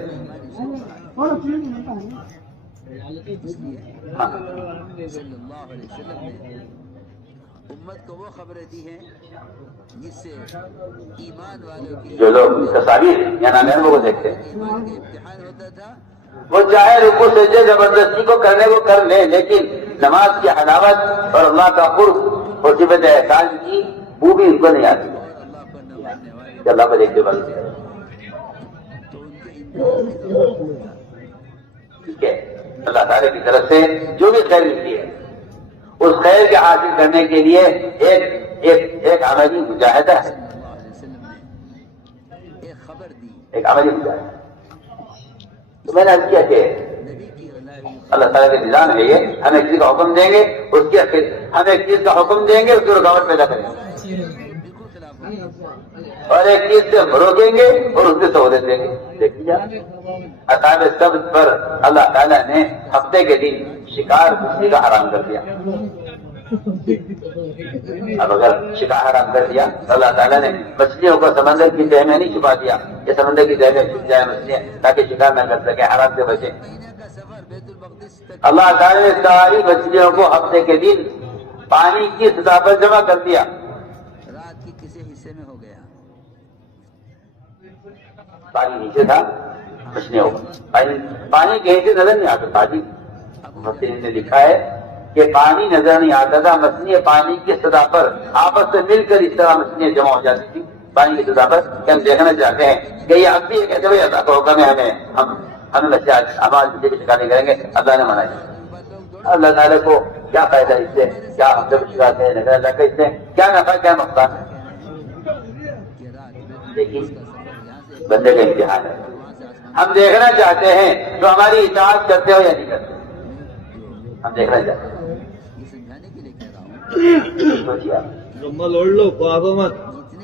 امت کو وہ خبریں دی ہیں جس سے ایمان والوں کی جو لوگ تصاویر یا نامحرموں کو دیکھتے ہیں امتحان ہوتا تھا. وہ چاہے رکوع سجدے زبردستی کو کرنے کو کر لیں لیکن نماز کی حلاوت اور اللہ کا قرب اور صفت احسان کی وہ بھی ان کو نہیں آتی کہ اللہ پر ایک بات ٹھیک ہے. اللہ تعالیٰ کی طرف سے جو بھی خیر ملتی ہے اس خیر کے حاصل کرنے کے لیے ایک عملی مجاہدہ ہے. ایک عملی مجاہدہ. تو میں نے عرض کیا کہ اللہ تعالیٰ کے نظام ہے یہ. ہمیں کسی کا حکم دیں گے اس کی ہم ایک چیز کا حکم دیں گے اس کی رکاوٹ پیدا کریں گے اور ایک چیز سے روکیں گے اور اس سے سہولت دیں گے. دیکھیے اصحاب سبت پر اللہ تعالیٰ نے ہفتے کے دن شکار کشتی کا حرام کر دیا. اب اگر شکار حرام کر دیا تو اللہ تعالیٰ نے مچھلیوں کو سمندر کی تہ میں نہیں چھپا دیا کہ سمندر کی تہ میں چھپ جائے مچھلیاں تاکہ شکار نہ کر سکے حرام سے بچے. اللہ تعالیٰ نے ساری مچھلیوں کو ہفتے کے دن پانی کی سطح پر جمع کر دیا. رات کی کسی حصے میں ہو گیا. پانی نیچے تھا مچھلیوں کو پانی کہیں سے نظر نہیں آتا تھا. جی مفسرین نے لکھا ہے کہ پانی نظر نہیں آتا تھا. مچھلیاں پانی کی سطح پر آپس سے مل کر اس طرح مچھلیاں جمع ہو جاتی تھی پانی کی سطح پر کہ ہم دیکھنا چاہتے ہیں کہ یہ اب بھی ایک ایسے بھائی اللہ کا حکم ہے ہمیں بچے آواز بچے کی شکار نہیں کریں گے. اللہ نے منع کیا. اللہ تعالیٰ کو کیا فائدہ اس سے کیا ہم جب شکاتے ہیں نظر اللہ کا اس سے کیا نفع کیا نقصان ہے. لیکن بندے کا امتحان ہے. ہم دیکھنا چاہتے ہیں تو ہماری اطاعت کرتے ہو یا نہیں کرتے. ہم دیکھنا چاہتے ہیں.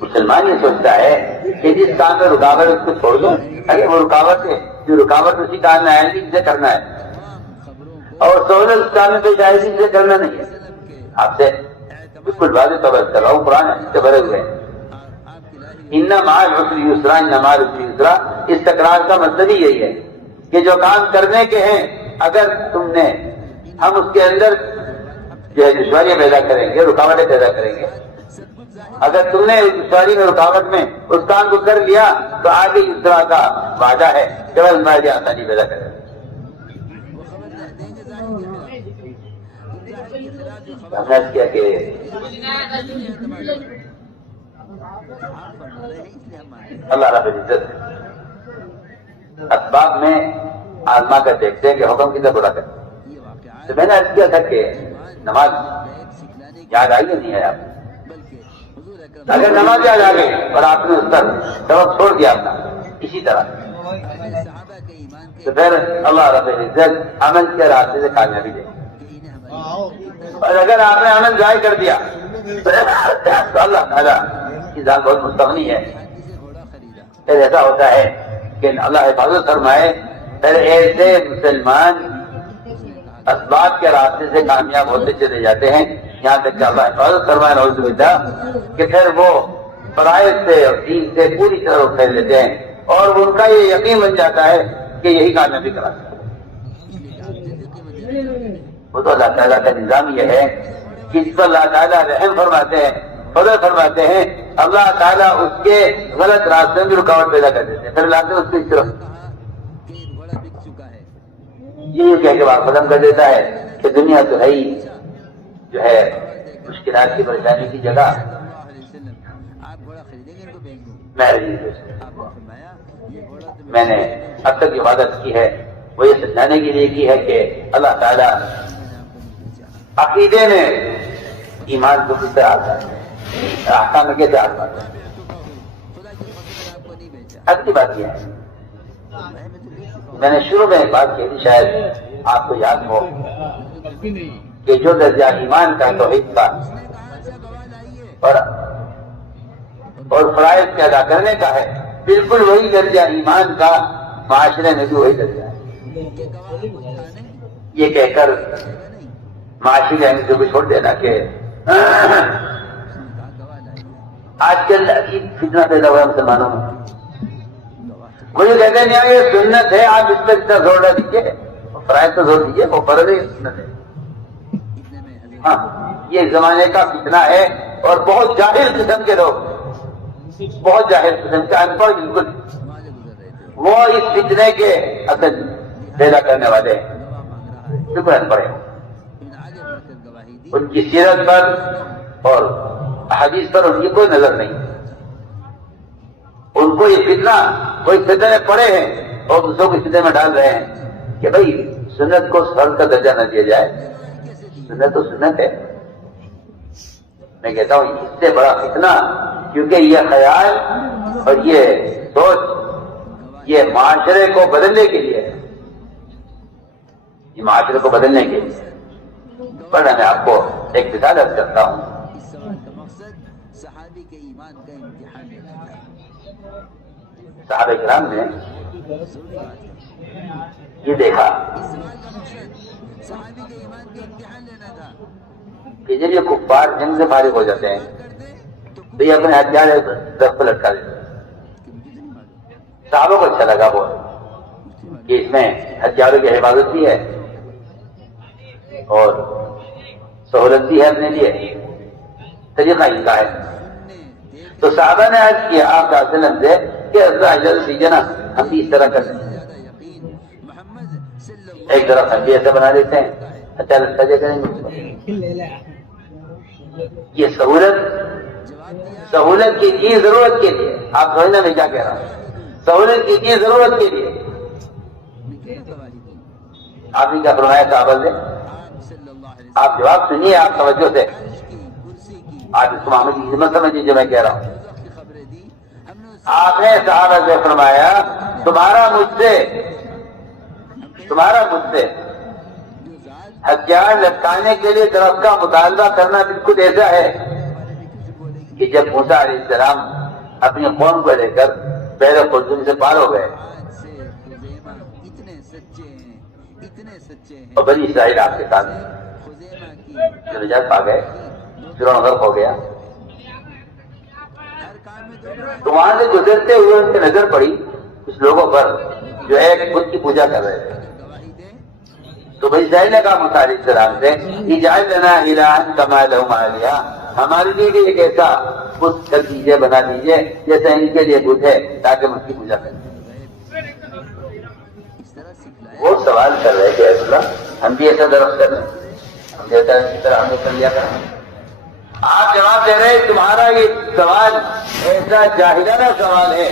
مسلمان یہ سوچتا ہے کہ جس کام میں رکاوٹ اس کو چھوڑ دو. اگر وہ رکاوٹ ہے جو رکاوٹ اسی کام میں آئے گی جسے کرنا ہے اور سہولت کام میں پیش آئے سے کرنا نہیں ہے. آپ سے بالکل واضح طور پر کر رہا ہوں، قرآن سے بھرے ہوئے ہیں. ان مع العسر یسرا، ان مع العسر یسرا. اس تکرار کا مطلب ہی یہی ہے کہ جو کام کرنے کے ہیں اگر تم نے، ہم اس کے اندر جو ہے دشواریاں پیدا کریں گے، رکاوٹیں پیدا کریں گے. اگر تم نے دشواری میں، رکاوٹ میں اس کام کو کر لیا تو آگے اس طرح کا وعدہ ہے کہ وہ ہمارے آسانی پیدا کرے. ہم نے کیا کہ اللہ رب العزت اسباب میں آزما کر دیکھتے ہیں کہ حکم کدھر پورا کرے. تو میں نے عرض کیا تھا کہ نماز یاد آئی نہیں ہے آپ. اگر نماز یاد آ گئی اور آپ نے اس پر سبب چھوڑ دیا اپنا اسی طرح، تو پھر اللہ رب العزت عمل کے راستے سے کامیابی دے. اور اگر آپ نے عمل ضائع کر دیا تو اللہ تعالیٰ کی ذات بہت مستغنی ہے. پھر ایسا ہوتا ہے کہ اللہ حفاظت فرمائے، پھر ایسے مسلمان اسباب کے راستے سے کامیاب ہوتے چلے جاتے ہیں یہاں تک کہ اللہ حفاظت فرمائے نعوذ باللہ کہ پھر وہ فرائض سے اور دین سے پوری طرح وہ پھیل لیتے ہیں اور ان کا یہ یقین بن جاتا ہے کہ یہی کامیابی کا راستہ ہے. وہ تو اللہ تعالیٰ کا نظام یہ ہے کہ اس پر اللہ تعالیٰ رحم فرماتے ہیں، فضل فرماتے ہیں. اللہ تعالیٰ اس کے غلط راستے میں بھی رکاوٹ پیدا کر دیتے ہیں، پھر لاتے اس کی طرف یہ کہہ کے بات ختم کر دیتا ہے کہ دنیا تو ہے ہی جو ہے مشکلات کی پریشانی کی جگہ. میں نے اب تک عبادت کی ہے وہ یہ سمجھانے کے لیے کی ہے کہ اللہ تعالیٰ عقیدے میں ایمان کو کس طرح آتا ہے، احکام کے کیسے آتا ہے. اگلی بات یہ ہے، میں نے شروع میں ایک بات کہی تھی، شاید آپ کو یاد ہو، کہ جو درجہ ایمان کا توحید کا اور فرائض کے ادا کرنے کا ہے، بالکل وہی درجہ ایمان کا معاشرے میں بھی وہی درجہ ہے. یہ کہہ کر معاشرے میں جو بھی چھوڑ دینا کہ آج کل عجیب فتنہ پیدا ہوا ہے مسلمانوں میں. وہ جو کہتے ہیں نہیں یہ سنت ہے، آپ اس پر اتنا زور نہ دیجیے، فرائض تو زور دیجیے، وہ فرض ہے، سنت ہے. ہاں یہ زمانے کا فتنہ ہے اور بہت جاہل قسم کے لوگ، بہت جاہل قسم کے ان پڑھ بالکل، وہ اس فتنے کے اصل پیدا کرنے والے بالکل ان پڑھ ہیں. ان کی سیرت پر اور احادیث پر ان کی کوئی نظر نہیں. ان کو یہ فتنہ، کوئی فتنے میں پڑے ہیں اور دوسروں کو فتنے میں ڈال رہے ہیں کہ بھائی سنت کو فرض کا درجہ نہ دیا جائے. سنت تو سنت ہے. میں کہتا ہوں اس سے بڑا فتنہ، کیونکہ یہ خیال اور یہ سوچ یہ معاشرے کو بدلنے کے لیے، یہ معاشرے کو بدلنے کے لیے. پر میں آپ کو ایک مثال عرض کرتا ہوں. صحابہ کرام نے یہ دیکھا کہ جب یہ کفار جنگ سے فارغ ہو جاتے ہیں تو یہ اپنے ہتھیار درخت پر لٹکا دیتے ہیں. صحابہ کو اچھا لگا وہ کہ اس میں ہتھیاروں کی حفاظت بھی ہے اور سہولت بھی ہے اپنے لیے، طریقہ ان کا ہے. تو صحابہ نے عرض کیا آپ کا وسلم سے کہ اجازت دیجیے نا ہم بھی اس طرح کر لیں. ایک طرف ہم بھی ایسا بنا دیتے ہیں، اچھا لگتا ہے کریں گے. یہ سہولت کی چیز ضرورت کے لیے، آپ سمجھنا میں کیا کہہ رہا ہوں، سہولت کی چیز ضرورت کے لیے. آپ نے کیا فرمایا صحابہ سے؟ آپ جواب سنیے آپ توجہ سے، آپ اس کو محمد کی خدمت سمجھیے جو میں کہہ رہا ہوں. آپ نے صحابہ سے فرمایا تمہارا مجھ سے ہتھیار لٹکانے کے لیے درخت کا مطالبہ کرنا بالکل ایسا ہے کہ جب موسیٰ علیہ السلام اپنی قوم کو لے کر بحر قلزم سے پار ہو گئے اتنے سچے ہیں اور بنی اسرائیل آپ کے ساتھ خزیمہ کی جو نجات پا گئے، فرعون غرق ہو گیا، ہر کام میں دو تو وہاں سے گزرتے ہوئے ان کی نظر پڑی کچھ لوگوں پر جو ایک بت کی پوجا کر رہے تھے. گواہی دیں تو بھائی اسرائیل نے کہا موسیٰ علیہ السلام سے اجعل لنا الہا کما لہم آلیہ، ہمارے لیے بھی ایک ایسا بت کر دیجیے، بنا دیجیے جیسا ان کے لیے بت ہے، تاکہ ہم اس کی پوجا کریں. اس طرح سکھلایا وہ سوال کر رہے تھے اللہ ہم بھی ایسا درخت کر رہے ہیں، ہم جیسا اسی طرح ہم نے کر لیا کریں. آپ جواب دے رہے ہیں تمہارا یہ سوال ایسا جاہلانہ سوال ہے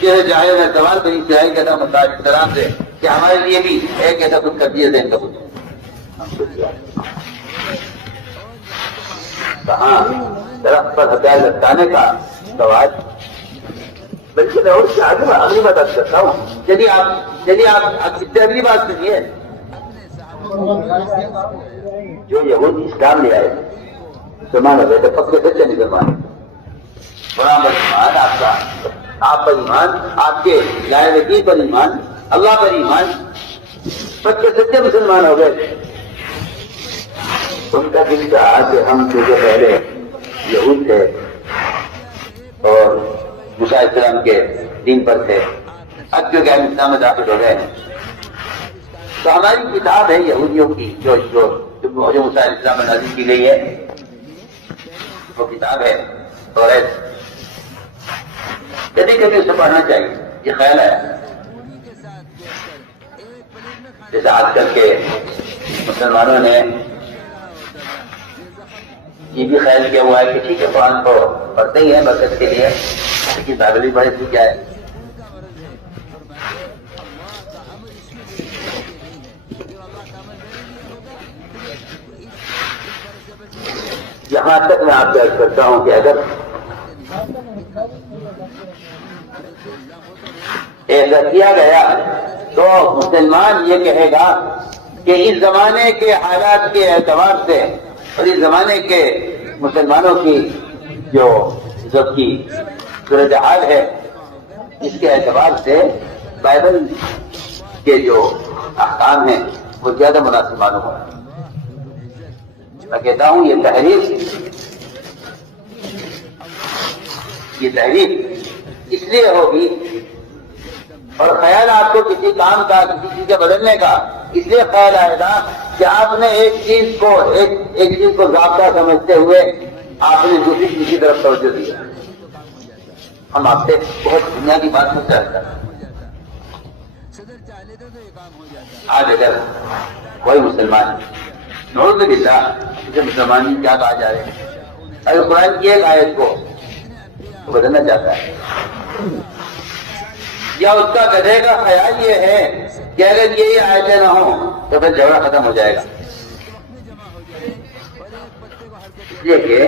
کہ جاہلانہ سوال بنی اسرائیل کا تھا موسیٰ علیہ السلام سے کہ ہمارے لیے بھی ایک ایسا کچھ کر دیے دین کا کچھ. کہاں درخت پر ہتھیار لٹکانے کا سوال، بلکہ میں اور اگلی بات عرض کرتا ہوں. چلیے آپ اس سے اگلی بات سنیے. جو یہود اسلام لے آئے مسلمان ہو گئے تھے، پکے سچے مسلمان، بڑا ایمان آپ کا، آپ پر ایمان، آپ کے لائے وکیل پر ایمان، اللہ پر ایمان، پکے سچے مسلمان ہو گئے. ان کا دل چاہا کہ ہم جو پہلے یہود تھے اور موسیٰ علیہ السلام کے دین پر تھے، اب جو کہ ہم اسلام میں داخل ہو گئے ہیں، تو ہماری کتاب ہے یہودیوں کی جو موسیٰ علیہ السلام میں نازل کی گئی ہے، وہ کتاب ہے توریت. کبھی کبھی اسے پڑھنا چاہیے. یہ خیال ہے جیسے آج کل کے مسلمانوں نے یہ بھی خیال کیا ہوا ہے کہ ٹھیک ہے قرآن کو پڑھتے ہی ہیں برکت کے لیے، لیکن بائبل بھی پڑھے تو کیا ہے. یہاں تک میں آپ سے عرض کرتا ہوں کہ اگر ایسا کیا گیا تو مسلمان یہ کہے گا کہ اس زمانے کے حالات کے اعتبار سے اور اس زمانے کے مسلمانوں کی جو کی صورتحال ہے اس کے اعتبار سے بائبل کے جو احکام ہیں وہ زیادہ مناسب معلوم ہو. میں کہتا ہوں یہ تحریف اس لیے ہوگی، اور خیال آپ کو کسی کام کا کسی چیز کے بدلنے کا اس لیے خیال آئے گا کہ آپ نے ایک چیز کو ضابطہ سمجھتے ہوئے آپ نے دوسری چیز کی طرف توجہ دیا. ہم آپ سے بہت دنیا کی بات کو چاہتے ہیں. آج اگر کوئی مسلمان نعوذ باللہ اسے مسلمان کیا کہا جائے، اگر قرآن کی ایک آیت کو بدلنا چاہتا ہے یا اس کا گدھے کا خیال یہ ہے کہ اگر یہی آیتیں نہ ہوں تو پھر جھگڑا ختم ہو جائے گا. اس لیے کہ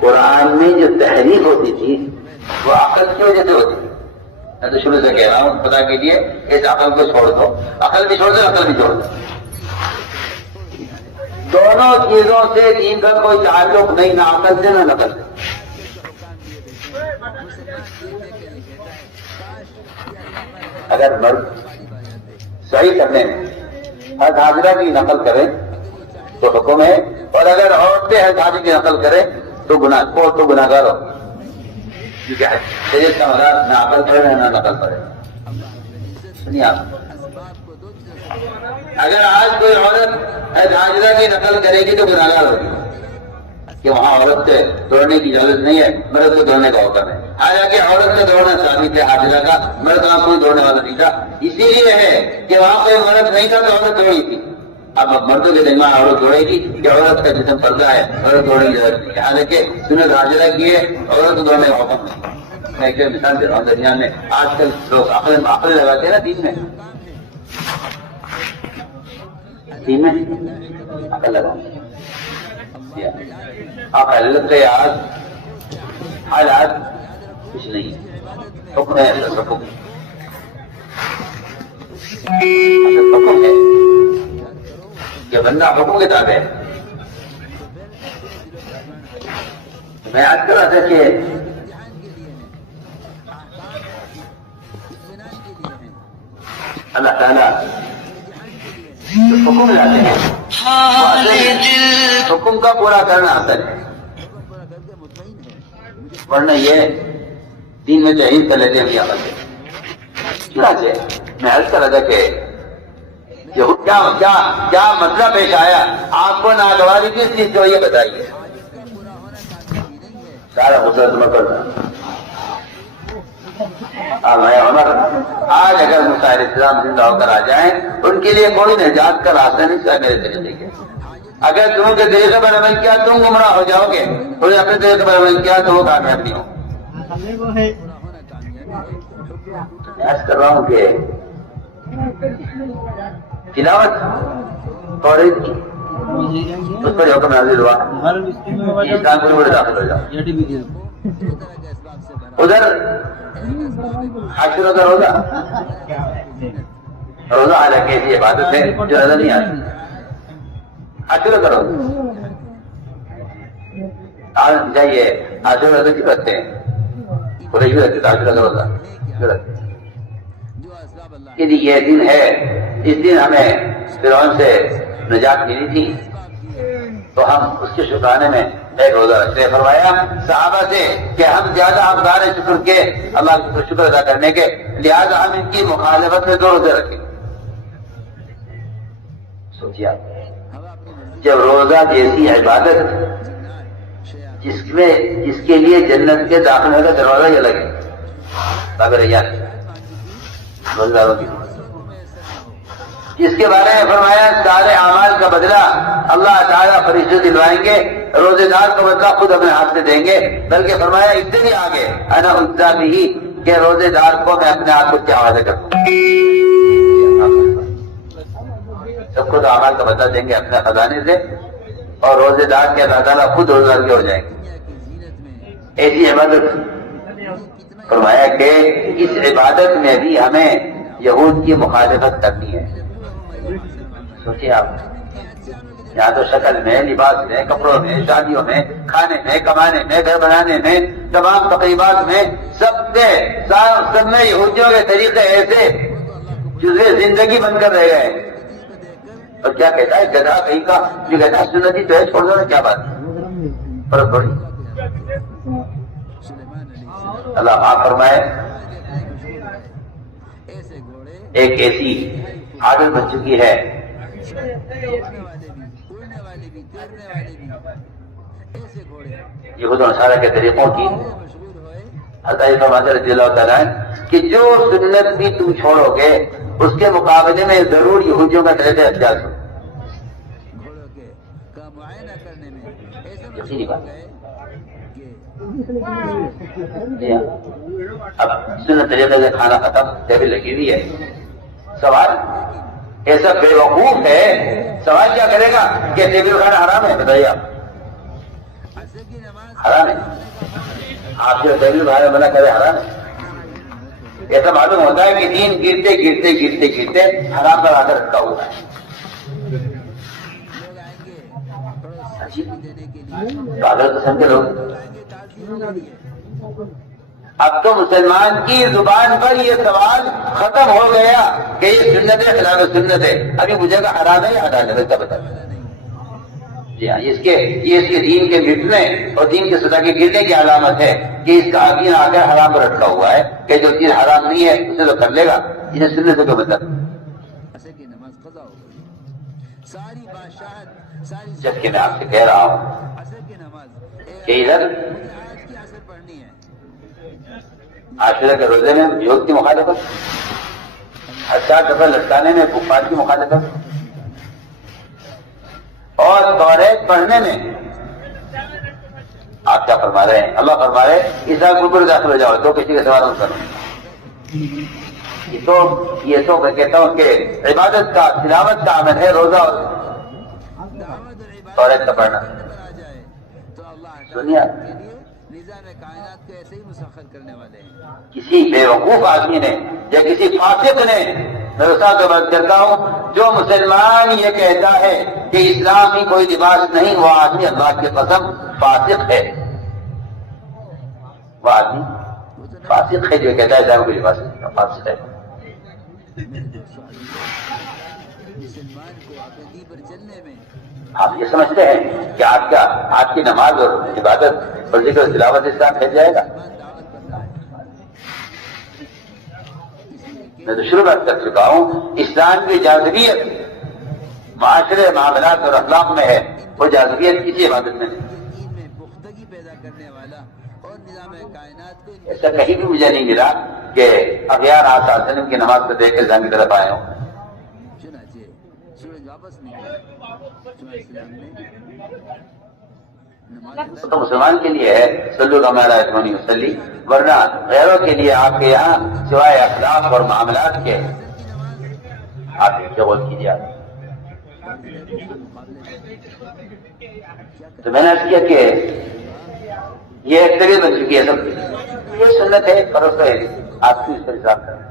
قرآن میں جو تحریف ہوتی تھی وہ عقل کی وجہ سے ہوتی تھی. میں تو شروع سے کہہ رہا ہوں پتا کیجیے اس عقل کو چھوڑ دو، عقل بھی چھوڑ دو، عقل بھی چھوڑ دو. دونوں چیزوں سے دین کا کوئی تعلق نہیں، نہ عقل سے نہ نقل سے. اگر مرد صحیح کرنے میں حج حاضرہ کی نقل کریں تو حکم ہے، اور اگر عورتیں حج حاضر کی نقل کریں تو گناہگار ہو. کیونکہ شریعت کا مدار نہ عقل کرے نہ نقل کرے. سنیے آپ، اگر آج کوئی عورت حج حاضرہ کی نقل کرے گی تو گناہگار ہوگی کہ وہاں عورت سے دوڑنے کی اجازت نہیں ہے، مرد کو دوڑنے کا حکم ہے. حالانکہ عورت سے دوڑنا ثابت ہے حاضرہ کا، مرد وہاں کوئی دوڑنے والا نہیں تھا. اسی لیے ہے کہ وہاں کوئی مرد نہیں تھا تو عورت دوڑی تھی. اب مردوں کے درمیان عورت دوڑے گی کہ عورت کا جسم پردہ ہے، عورت دوڑنے کی ضرورت نہیں ہے. حالانکہ سنت حاضرہ کی ہے، عورت کو دوڑنے کا حکم نہیں. میں ایک مثال دے رہا ہوں. درمیان میں آج کل لوگ عقل لگاتے ہیں نا دین میں عقل لگاتے ہیں. آپ حالات کچھ نہیں، حکم ہے، حکم ہے کہ بندہ حکم کے تابع ہے. میں یاد کر رہا تھا کہ اللہ تعالیٰ جو حکم لاتے ہیں وہ اصل حکم کا پورا کرنا اصل ہے، ورنہ یہ دین میں تحریر کر لیتے ہیں یہ عمل ہے۔ چنانچہ میں عرض کر رہا تھا کہ کیا مسئلہ پیش آیا، آپ کو ناگواری کس چیز کو یہ بتائیے، سارا مسئلہ تمہیں کرنا۔ عمر آج اگر موسیٰ علیہ السلام زندہ ہو کر آ جائیں، ان کے لیے کوئی نجات کا راستہ نہیں سر میرے طریقے کے۔ اگر تم کے طریقے پر عمل کیا تم گمراہ ہو جاؤ گے، اور اپنے طریقے پر عمل کیا تو وہ کامیاب نہیں ہو۔ عرض کر رہا ہوں کہ تلاوت توحید کی اس پر حکم نازل ہوا، اسلام کو بڑے داخل ہو جاؤ۔ ادھر عاشورہ کا روزہ حالانکہ ایسی عبادت ہے جو نظر نہیں آتی، عاشورہ کا روزہ جائیے، عاشورہ تو کیوں رکھتے ہیں؟ قریش بھی رکھتے تھے عاشورہ کا روزہ کیوں رکھتے؟ یہ دن ہے، اس دن ہمیں فرعون سے نجات ملی تھی تو ہم اس کے شکرانے میں ایک روزہ رکھتے ہیں۔ فرمایا صحابہ سے کہ ہم زیادہ حقدار ہیں شکر کے، اللہ کا شکر ادا کرنے کے، لہٰذا ہم ان کی مخالفت میں 2 روزے رکھیں۔ سوچیے جب روزہ جیسی عبادت جس کے لیے جنت کے داخل ہونے کا دروازہ یہ لگے روزداروں کی، جس کے بارے میں فرمایا سارے اعمال کا بدلہ اللہ تعالیٰ فرشتے دلوائیں گے، روزے دار کو بدلہ خود اپنے ہاتھ سے دیں گے، بلکہ فرمایا اس سے بھی آگے انا اجزا بھی کہ روزے دار کو میں اپنے آپ کو کیا حوالے کروں، سب خود اعمال کا بدلہ دیں گے اپنے خزانے سے، اور روزے دار کے اللہ تعالیٰ خود روزدار کے ہو جائیں گے۔ ایسی عبادت فرمایا کہ اس عبادت میں بھی ہمیں یہود کی مخالفت کرنی ہے۔ سوچیے آپ، یہاں تو شکل میں، لباس میں، کپڑوں میں، شادیوں میں، کھانے میں، کمانے میں، گھر بنانے میں، تمام تقریبات میں سب میں یہودیوں کے طریقے ایسے جزوِ زندگی بن کر رہ گئے۔ اور کیا کہتا ہے گدھا کہیں کا جو کہتا ہے سنتی تو ہے، چھوڑ دو نا، کیا بات فرق تھوڑی۔ اللہ معاف فرمائے، ایک ایسی عادت بن چکی ہے یہود و نصارہ کے طریقوں کی، حضرت فرماتے رضی اللہ تعالیٰ کہ جو سنت بھی تم چھوڑو گے اس کے مقابلے میں ضرور یہودیوں کا طریقہ اختیار کرو۔ یقینی بات ہے۔ اب سنت طریقے سے کھانا ختم، ٹیبل لگی ہوئی ہے، سوال ایسا بے وقوف ہے، سوال کیا کرے گا کہ ٹیبل کھانا حرام ہے؟ بتائیے آپ، حرام ہے؟ آپ جو ٹیبل کھانا منع کرے حرام ہے؟ ایسا معلوم ہوتا ہے کہ دین گرتے گرتے گرتے گرتے حرام پر آ کر رکھا ہوا ہے۔ پاگل قسم کے لوگ۔ اب تو مسلمان کی زبان پر یہ سوال ختم ہو گیا کہ یہ سنت ہے خلاف سنت ہے، ابھی مجھے کا حرام ہے یا حلال ہے بتا بتا۔ جی ہاں، یہ اس کے دین کے مٹنے اور دین کے سزا کے گرنے کی علامت ہے کہ اس کا دین آ کر حرام پر رکھا ہوا ہے کہ جو چیز حرام نہیں ہے اسے تو کر لے گا، اسے سننے سے کوئی مطلب۔ جبکہ میں آپ سے کہہ رہا ہوں کہ ادھر عاشورہ کے روزے میں یہود کی مخالفت، 1000 دفعہ لٹکانے میں کفار کی مخالفت، اور توریت پڑھنے میں آپ کیا فرما رہے ہیں؟ اللہ فرما رہے ہیں اس آگ بالکل داخل ہو جاؤ تو کسی کے سوال نہ کرو۔ یہ تو میں کہتا ہوں کہ عبادت کا، تلاوت کا عمل ہے روزہ اور توریت کا پڑھنا۔ سنیے، کسی بے وقوف آدمی نے یا کسی فاسق نے، میں اس کا بات کرتا ہوں، جو مسلمان یہ کہتا ہے کہ اسلام ہی کوئی لباس نہیں، وہ آدمی اللہ کی قسم فاسق ہے۔ وہ آدمی فاسق ہے جو کہتا ہے اسلام کوئی لباس نہیں، فاسق ہے۔ مسلمان کو عقیدے پر چلنے میں آپ یہ سمجھتے ہیں کہ آپ کی نماز اور عبادت اور ذکر و تلاوت اسلام پھیل جائے گا؟ دعوت کرتا ہے. میں تو شروع میں کر چکا ہوں، اسلام کی جاذبیت معاشرے معاملات اور اخلاق میں ہے، وہ جاذبیت کسی عبادت میں نہیں. دین میں پختگی پیدا کرنے والا اور نظام کائنات کو ایسا کہیں بھی مجھے نہیں ملا کہ اغیار آصا وسلم کی نماز کو دیکھ کے اسلام کی طرف آئے ہوں. چنانچہ سورج واپس نکلا. چنانچہ اسلام نے نماز تو مسلمان کے لیے ہے صلی اللہ علیہ وسلم، ورنہ غیروں کے لیے آپ کے یہاں سوائے اخلاق اور معاملات کے آپ شغل کیجیے. تو میں نے عرض کیا کہ یہ ایک طریقہ بن چکی ہے سب کی. یہ سنت ہے، فرض ہے، آپ کی اس پر حساب کریں.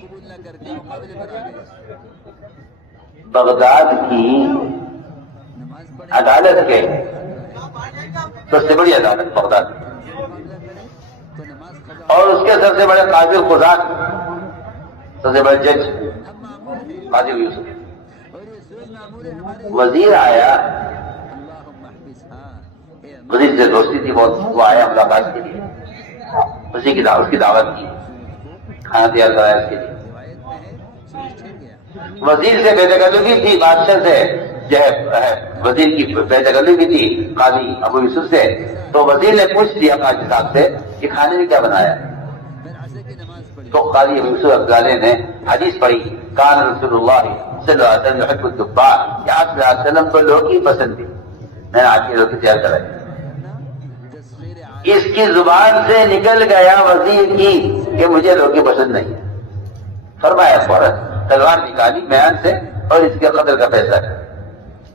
قبول نہ کر کے مقابلے پر آ گئے. بغداد کی نماز پڑھے عدالت کے سب سے بڑی عدالت بغداد کی، معاملہ کرے تو نماز قضا. اور اس کے سب سے بڑے قاضی قضات، سب سے بڑے جج ہم معمول ہیں قاضی یوسف. اور یہ سوچ معمول ہے ہمارے. وزیر آیا، اللہم احبسها اے اللہ وزیر سے دوستی تھی بہت، وہ آیا ملاقات کے لیے، اس کی دعوت کی، کھانا تیار کرایا اس کے لیے. روایت میں ہے سورج چھڑ گیا. وزیر سے بے تکلفی تھی، بادشاہ سے جو ہے وزیر کی بے تکلفی تھی قاضی ابو یوسف سے. تو وزیر نے پوچھ لیا قاضی صاحب سے کہ کھانے میں کیا بنایا. پھر عصر کی نماز پڑھی. تو قاضی ابو یوسف افغانی نے حدیث پڑھی، کان رسول اللہ صلی اللہ علیہ وسلم يحب الدباء، کہ آپ صلی اللہ علیہ وسلم کو لوکی پسند تھی. میں نے آج کی لوکی تیار کرائی. تصغیر اس کی زبان سے نکل گیا وزیر کی کہ مجھے لوکی پسند نہیں ہے. فرمایا فوراً تلوار نکالی میان سے اور اس کے قتل کا فیصلہ کیا.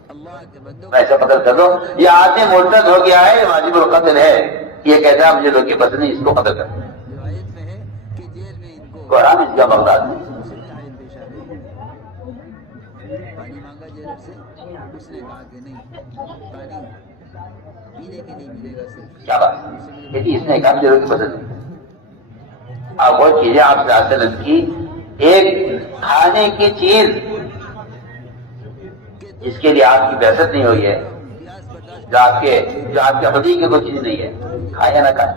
اللہ کے بندوں میں ایسا قتل کر دو، یہ آدمی مرتد ہو گیا ہے، واجب القتل ہے، یہ کہتا ہے مجھے لوکی پسند نہیں، اس کو قتل کر. روایت میں ہے کہ جیل میں ان کو قرآن اس کا بغداد میں. صلاحیت پیش آ گئی. پانی مانگا جیلر سے. اس نے کہا کہ نہیں، پانی پینے کے لیے ملے گا صرف. کیا بات ہے؟ لیکن اس نے کہا مجھے لوکی پسند نہیں. اب وہ چیزیں آپ صلی اللہ علیہ وسلم کی ایک کھانے کی چیز جس کے لیے آپ کی بحثت نہیں ہوئی ہے، پیاس برداشت جو آپ کے خودی کی کوئی چیز نہیں ہے، کھائے یا نہ کھائے،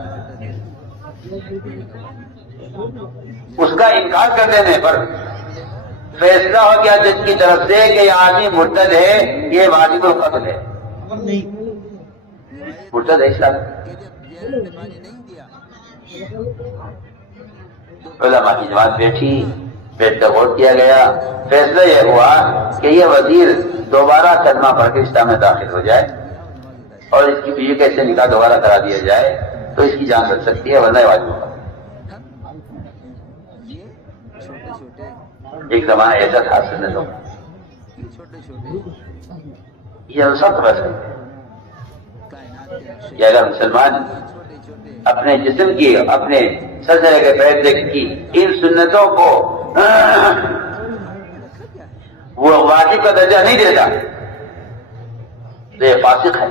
اس کا انکار کر دینے پر فیصلہ ہو گیا جج کی طرف سے کہ یہ آدمی مرتد ہے، یہ واجب القتل ہے. مرتد ہے اسلام. کہ جب جیلر نے پانی نہیں دیا علماء کی جماعت بیٹھی، بیٹھ کر غور کیا گیا. فیصلہ یہ ہوا کہ یہ وزیر دوبارہ کلمہ پڑھ کے اسلام میں داخل ہو جائے اور اس کی بیوی کا اس سے نکاح دوبارہ کرا دیا جائے تو اس کی جان بچ سکتی ہے، ورنہ واجب ہوگا. یہ چھوٹے چھوٹے ایک زمانہ ایسا تھا سنتوں کا، چھوٹے چھوٹے یہ سب بس ہے کائنات کے نقشے کہ اگر مسلمان چھوٹے چھوٹے اپنے جسم کی، اپنے سجدے کے پیر کی ان سنتوں کو وہ واجب کا درجہ نہیں دیتا تو یہ فاسق ہے،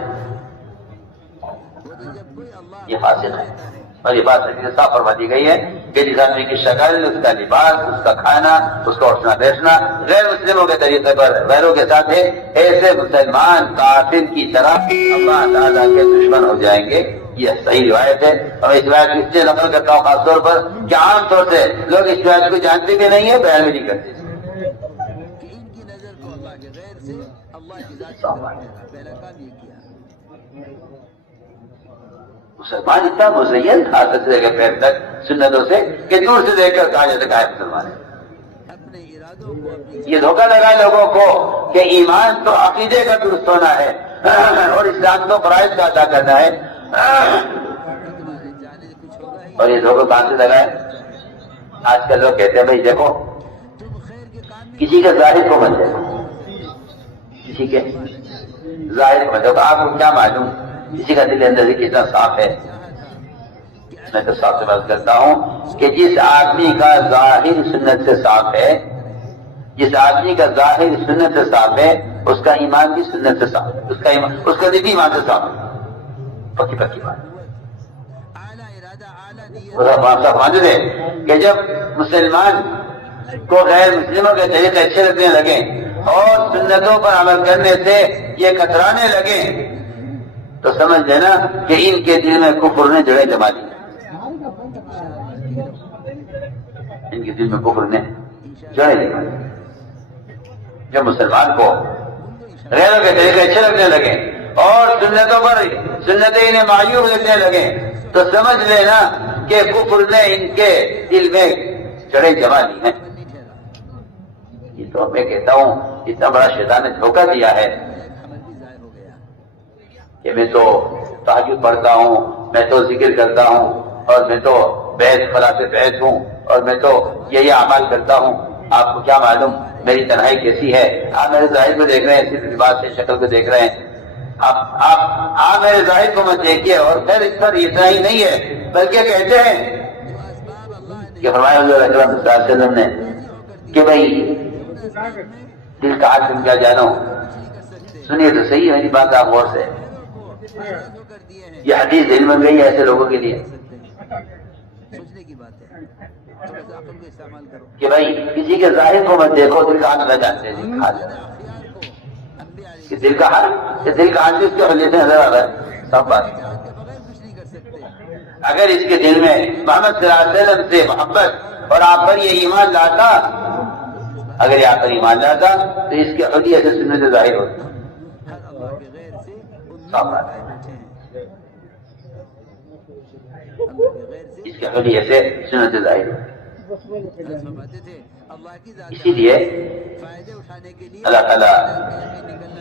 وہ تو جب کوئی اللہ یہ فاسق ہے. اور یہ بات حدیث صاف فرما دی گئی ہے کہ جس آدمی کی شکل، اس کا لباس، اس کا کھانا، اس کا اٹھنا بیٹھنا غیر مسلموں کے طریقے پر غیروں کے ساتھ ہے، ایسے مسلمان کافر کی طرح اللہ تعالیٰ کے دشمن ہو جائیں گے. یہ صحیح روایت ہے، اور اس روایت کو اس لیے نقل کرتا ہوں خاص طور پر کہ عام طور سے لوگ اس روایت کو جانتے بھی نہیں ہے، بیان بھی نہیں کرتے. کہ ان کی نظر کو اللہ کے غیر سے اللہ کی ذات کی طرف دیکھا. پہلا کام یہ کیا. مسلمان اتنا مزین تھا سجدے کے پیر تک سنتوں سے کہ دور سے دیکھ کر کہا جاتا ہے مسلمان ہے. اپنے ارادوں کو اپنی یہ دھوکہ لگا لوگوں کو کہ ایمان تو عقیدے کا درست ہونا ہے اور اسلام تو فرائض کا ادا کرنا ہے، تمہارے جانے سے کچھ ہوگا ہی. اور یہ دھوکہ کہاں سے لگا ہے؟ آج کل لوگ کہتے ہیں بھائی دیکھو تم خیر کے کام میں کسی کے ظاہر کو مت دیکھو، کسی کے ظاہر کو مت دیکھو. آپ کو کیا معلوم کسی کا دل اندر سے کتنا صاف ہے. میں تو صاف سے بات کرتا ہوں کہ جس آدمی کا ظاہر سنت سے صاف ہے، جس آدمی کا ظاہر سنت سے صاف ہے، اس کا ایمان بھی سنت سے صاف ہے، اس کا دل بھی ایمان سے صاف ہے. پکی بات. اعلیٰ ارادہ اعلیٰ نیت صاحب مانتے تھے کہ جب مسلمان کو غیر مسلموں کے طریقے اچھے لگنے لگے اور سنتوں پر عمل کرنے سے یہ کترانے لگے تو سمجھ لینا کہ ان کے دل میں کفر نے جڑیں جما دی، ان کے دل میں کفر نے جڑیں جما دی۔ جب مسلمان کو غیروں کے طریقے اچھے لگنے لگے اور سنتوں پر سنتیں انہیں معیوب لگنے لگے تو سمجھ لینا کہ کفر نے ان کے دل میں جڑیں جما دی ہیں۔ یہ تو میں کہتا ہوں اتنا بڑا شیطان نے دھوکہ دیا ہے کہ میں تو تہجد پڑھتا ہوں، میں تو ذکر کرتا ہوں اور میں تو بیعت خلاف بیعت ہوں اور میں تو یہ اعمال کرتا ہوں، آپ کو کیا معلوم میری تنہائی کیسی ہے؟ آپ میرے ظاہر کو دیکھ رہے ہیں، صرف لباس سے شکل کو دیکھ رہے ہیں، آپ میرے ظاہر کو مت دیکھیے۔ اور پھر اس پر اتنا ہی نہیں ہے بلکہ کہتے ہیں کہ فرمایا حضور اکرم صلی اللہ علیہ وسلم نے کہ بھائی دل کا حال تم کیا جانو، سنیے تو صحیح ہے میری بات آپ غور سے، یہ حدیث دل بن گئی ہے ایسے لوگوں کے لیے کہ بھائی کسی کے ظاہر کو مت دیکھو، دل کا حال نہ جانتے ہیں کہ دل کا حال جس کے حلیے سے نظر آ رہا ہے سب بات۔ اگر اس کے دل میں محمد صلی اللہ علیہ وسلم سے محبت اور آپ پر یہ ایمان لاتا، اگر یہ آپ پر ایمان لاتا تو اس کے حلیے سے سنت ظاہر ہوتی سب بات ہے، اس کے حلیے سے سنت ظاہر ہوتی۔ اسی لیے اللہ تعالیٰ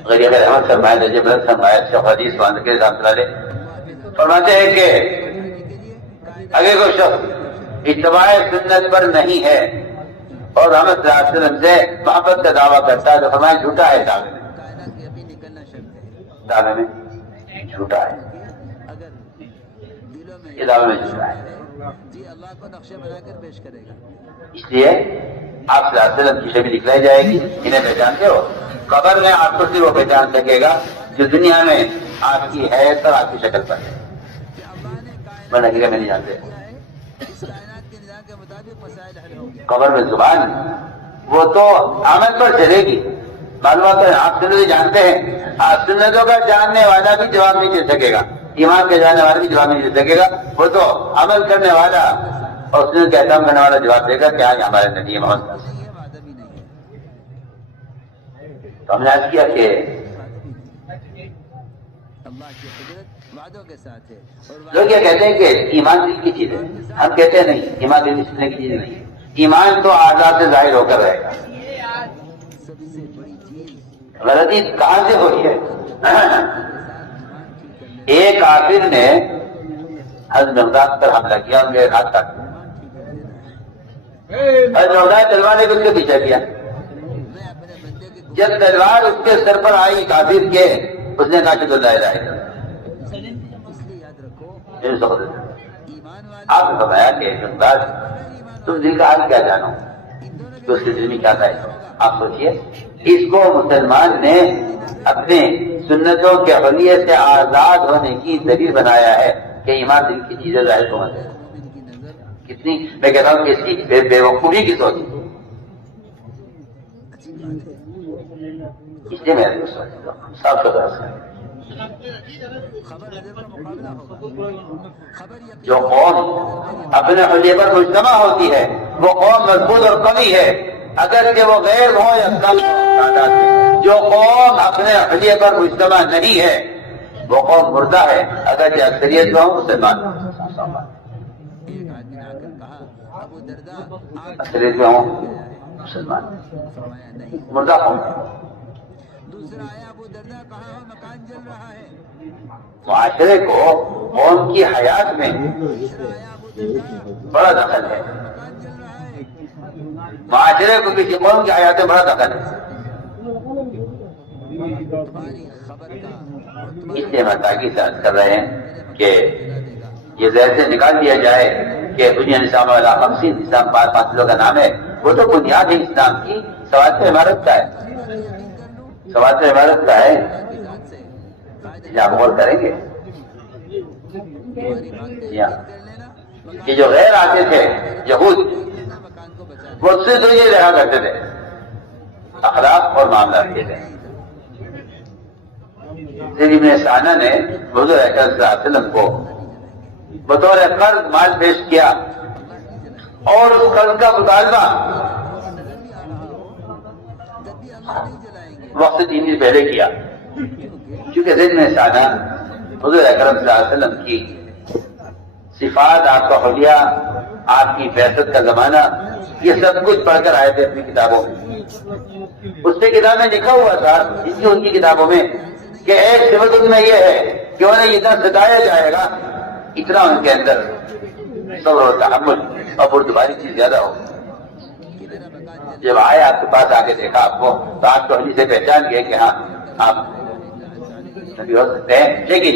غریب رحمت فرمائے، رجب رحمت فرمائے، شیخ حدیث کے فرماتے ہیں کہ اگر کوئی شخص اتباع سنت پر نہیں ہے اور محمد صلی اللہ علیہ وسلم سے محبت کا دعویٰ کرتا ہے تو فرمایا جھوٹا ہے، دعوے میں جھوٹا ہے، یہ دعوے میں جھوٹا ہے۔ اس لیے آپ صلی اللہ علیہ وسلم کی شبیہ دکھلائی جائے گی، انہیں پہچانتے ہو؟ قبر میں آپ کو صرف وہ پہچان سکے گا جو دنیا میں آپ کی حیثیت اور آپ کی شکل پر ہے، ورنہ حقیقت میں نہیں جانتے۔ قبر میں زبان وہ تو عمل پر چلے گی، معلومات آپ سنتیں جانتے ہیں، آپ سنتوں کا جاننے والا بھی جواب نہیں دے سکے گا، ایمان کے جاننے والا بھی جواب نہیں دے سکے گا، وہ تو عمل کرنے والا اور سنت کا احترام کرنے والا جواب دے گا کہ آج ہمارے نبی محمد۔ تو ہم نے آج کیا کہ لوگ یہ کہتے ہیں کہ ایمان دل کی چیز ہے، ہم کہتے ہیں نہیں، ایمان دل کی چیز نہیں، ایمان تو آزاد سے ظاہر ہو کر رہے گا۔ غلطی کہاں سے ہوئی ہے؟ ایک کافر نے حضرت مقداد پر حملہ کیا، ان کے ہاتھ کاٹ دیا، حضرت مقداد تلوار نے اس کے پیچھے کیا، جب تلوار اس کے سر پر آئی کافر کے، اس نے کہا کہ تو لا الہ الا اللہ۔ آپ نے بتایا کہ مقداد تم دل کا حال کیا جانو کہ اس کے دل میں کیا تھا؟ آپ سوچئے، اس کو مسلمان نے اپنے سنتوں کے حلیے سے آزاد ہونے کی دلیل بنایا ہے کہ ایمان دل کی چیزیں ظاہر کو مت ہے۔ کتنی میں کہتا ہوں کہ اس کی بے وقوفی کی سوچ، اس لیے میں صاف ستھرا جو قوم اپنے حلیے پر مجتمع ہوتی ہے وہ قوم مضبوط اور قوی ہے، اگر کہ وہ غیر ہو یا کم تعداد میں۔ جو قوم اپنے حلیے پر مجتمع نہیں ہے وہ قوم مردہ ہے، اگر کہ اکثریت میں ہوں مسلمان، اکثریت میں ہوں مسلمان، مردہ قوم ہے۔ معاشرے کو قوم کی حیات میں بڑا دخل ہے، معاشرے کو کسی قوم کی حیات میں بڑا دخل ہے۔ اس لیے ہم تاکید سے عرض کر رہے ہیں کہ یہ ذہن سے نکال دیا جائے کہ دنیا نظام والا 50 نظام 5 لوگوں کا نام ہے، وہ تو بنیاد ہے اسلام کی، سواد سے عمارت کا ہے، سواد سے عمارت کا ہے۔ آپ غور کریں گے کہ جو غیر آتے تھے یہود، مجھ سے تو یہ رہا کرتے تھے، اخلاق اور معاملات کے تھے۔ زید بن سانہ نے حضور اکرم صلی اللہ علیہ وسلم کو بطور قرض مال پیش کیا اور اس قرض کا مطالبہ وقت 3 دن پہلے کیا، کیونکہ زید بن سانہ حضور اکرم صلی اللہ علیہ وسلم کی صفات، آپ کا حلیہ، آپ کی بعثت کا زمانہ، یہ سب کچھ پڑھ کر آئے تھے اپنی کتابوں میں۔ اس نے کتاب میں لکھا ہوا تھا، ان کی کتابوں میں، کہ ایک صفت ان میں یہ ہے کہ انہیں اتنا ستایا جائے گا، اتنا ان کے اندر صبر و تحمل اور بردباری چیز زیادہ ہو۔ جب آئے آپ کے پاس آ کے دیکھا آپ کو، تو آپ کو حدیث سے پہچان گئے کہ ہاں آپ نبی ہو سکتے ہیں، لیکن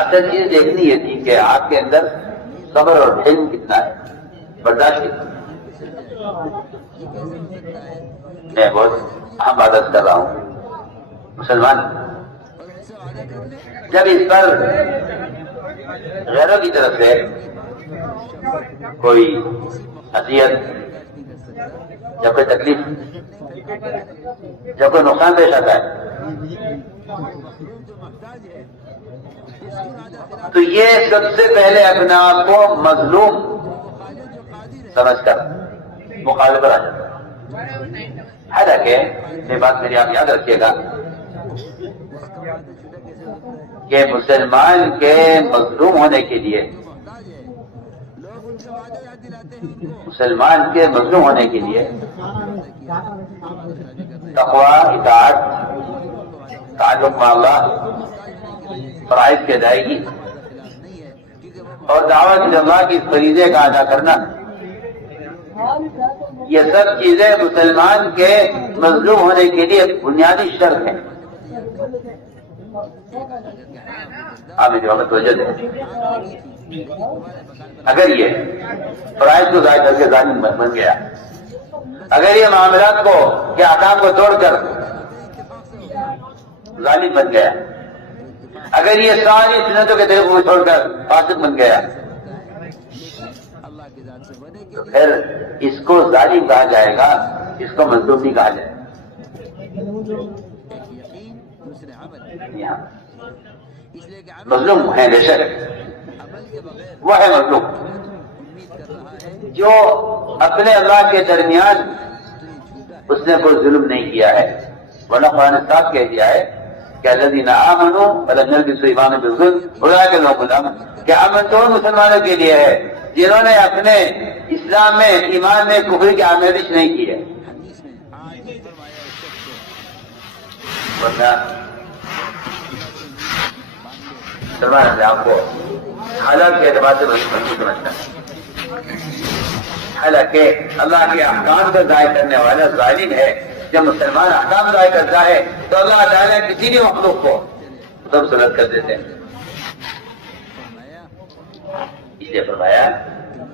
اصل چیز دیکھنی یہ تھی کہ آپ کے اندر صبر اور حلم کتنا ہے، برداشت کتنا۔ میں بہت اہم عادت کر رہا ہوں، مسلمان جب اس پر غیروں کی طرف سے کوئی اذیت، جب کوئی تکلیف، جب کوئی نقصان پیش آتا ہے، تو یہ سب سے پہلے اپنے آپ کو مظلوم سمجھ کر مقابلے پر آ جاتا ہے۔ حالانکہ یہ بات میری آپ یاد رکھیے گا کہ مسلمان کے مظلوم ہونے کے لیے، مسلمان کے مظلوم ہونے کے لیے تقویٰ، اطاعت، تعلق مع اللہ، فرائض کی ادائیگی اور دعوت اللہ کی فریضے کا ادا کرنا، یہ سب چیزیں مسلمان کے مظلوم ہونے کے لیے بنیادی شرط ہیں۔ آپ میری وقت توجہ دیں، اگر یہ فرائض کو ضائع کر کے ظالم بن گیا، اگر یہ معاملات کو کے احکام کو توڑ کر ظالم بن گیا، اگر یہ ساری سنتوں کے طریقوں کو چھوڑ کر فاسق بن گیا، تو پھر اس کو ظالم کہا جائے گا، اس کو مظلوم نہیں کہا جائے گا۔ مظلوم ہے بے شک، وہ ہے مظلوم جو اپنے اللہ کے درمیان اس نے کوئی ظلم نہیں کیا ہے، ورنہ قرآن صاحب کہہ دیا ہے کہ الذین آمنوا ولم یلبسوا ایمانهم بالظلم اولئک لهم الامن، کہ امن تو مسلمانوں کے لیے ہے جنہوں نے اپنے اسلام میں، ایمان میں کفر کی آمیزش نہیں کی ہے۔ ورنہ مسلمان اپنے آپ کو حالات کے اعتبار سے بھلی سمجھتا ہے، حالانکہ اللہ کے احکام کو ضائع کرنے والا ظالم ہے۔ جب مسلمان احکام ضائع کرتا ہے تو اللہ تعالیٰ کسی بھی مخلوق کو سب سلط کر دیتے ہیں۔ اس لیے فرمایا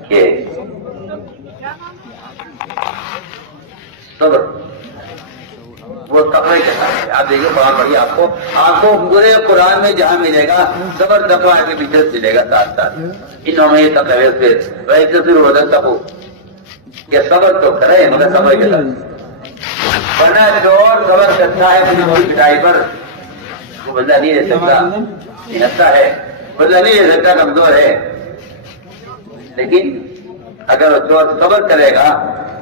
کہ صبر وہ تقوی کے ساتھ، آپ دیکھیے قرآن پڑھیے، آپ کو پورے قرآن میں جہاں ملے گا صبر تقوی کے پیچھے ملے گا ساتھ ساتھ۔ انہوں میں یہ تقوی سے ویسے پھر بدل سکو کہ صبر تو کرے مگر تقوی کے ساتھ، ورنہ چور صبر کرتا ہے اپنی پٹائی پر، وہ بدلہ نہیں لے سکتا، نہتا ہے، بدلہ نہیں لے سکتا، کمزور ہے۔ لیکن اگر وہ چور صبر کرے گا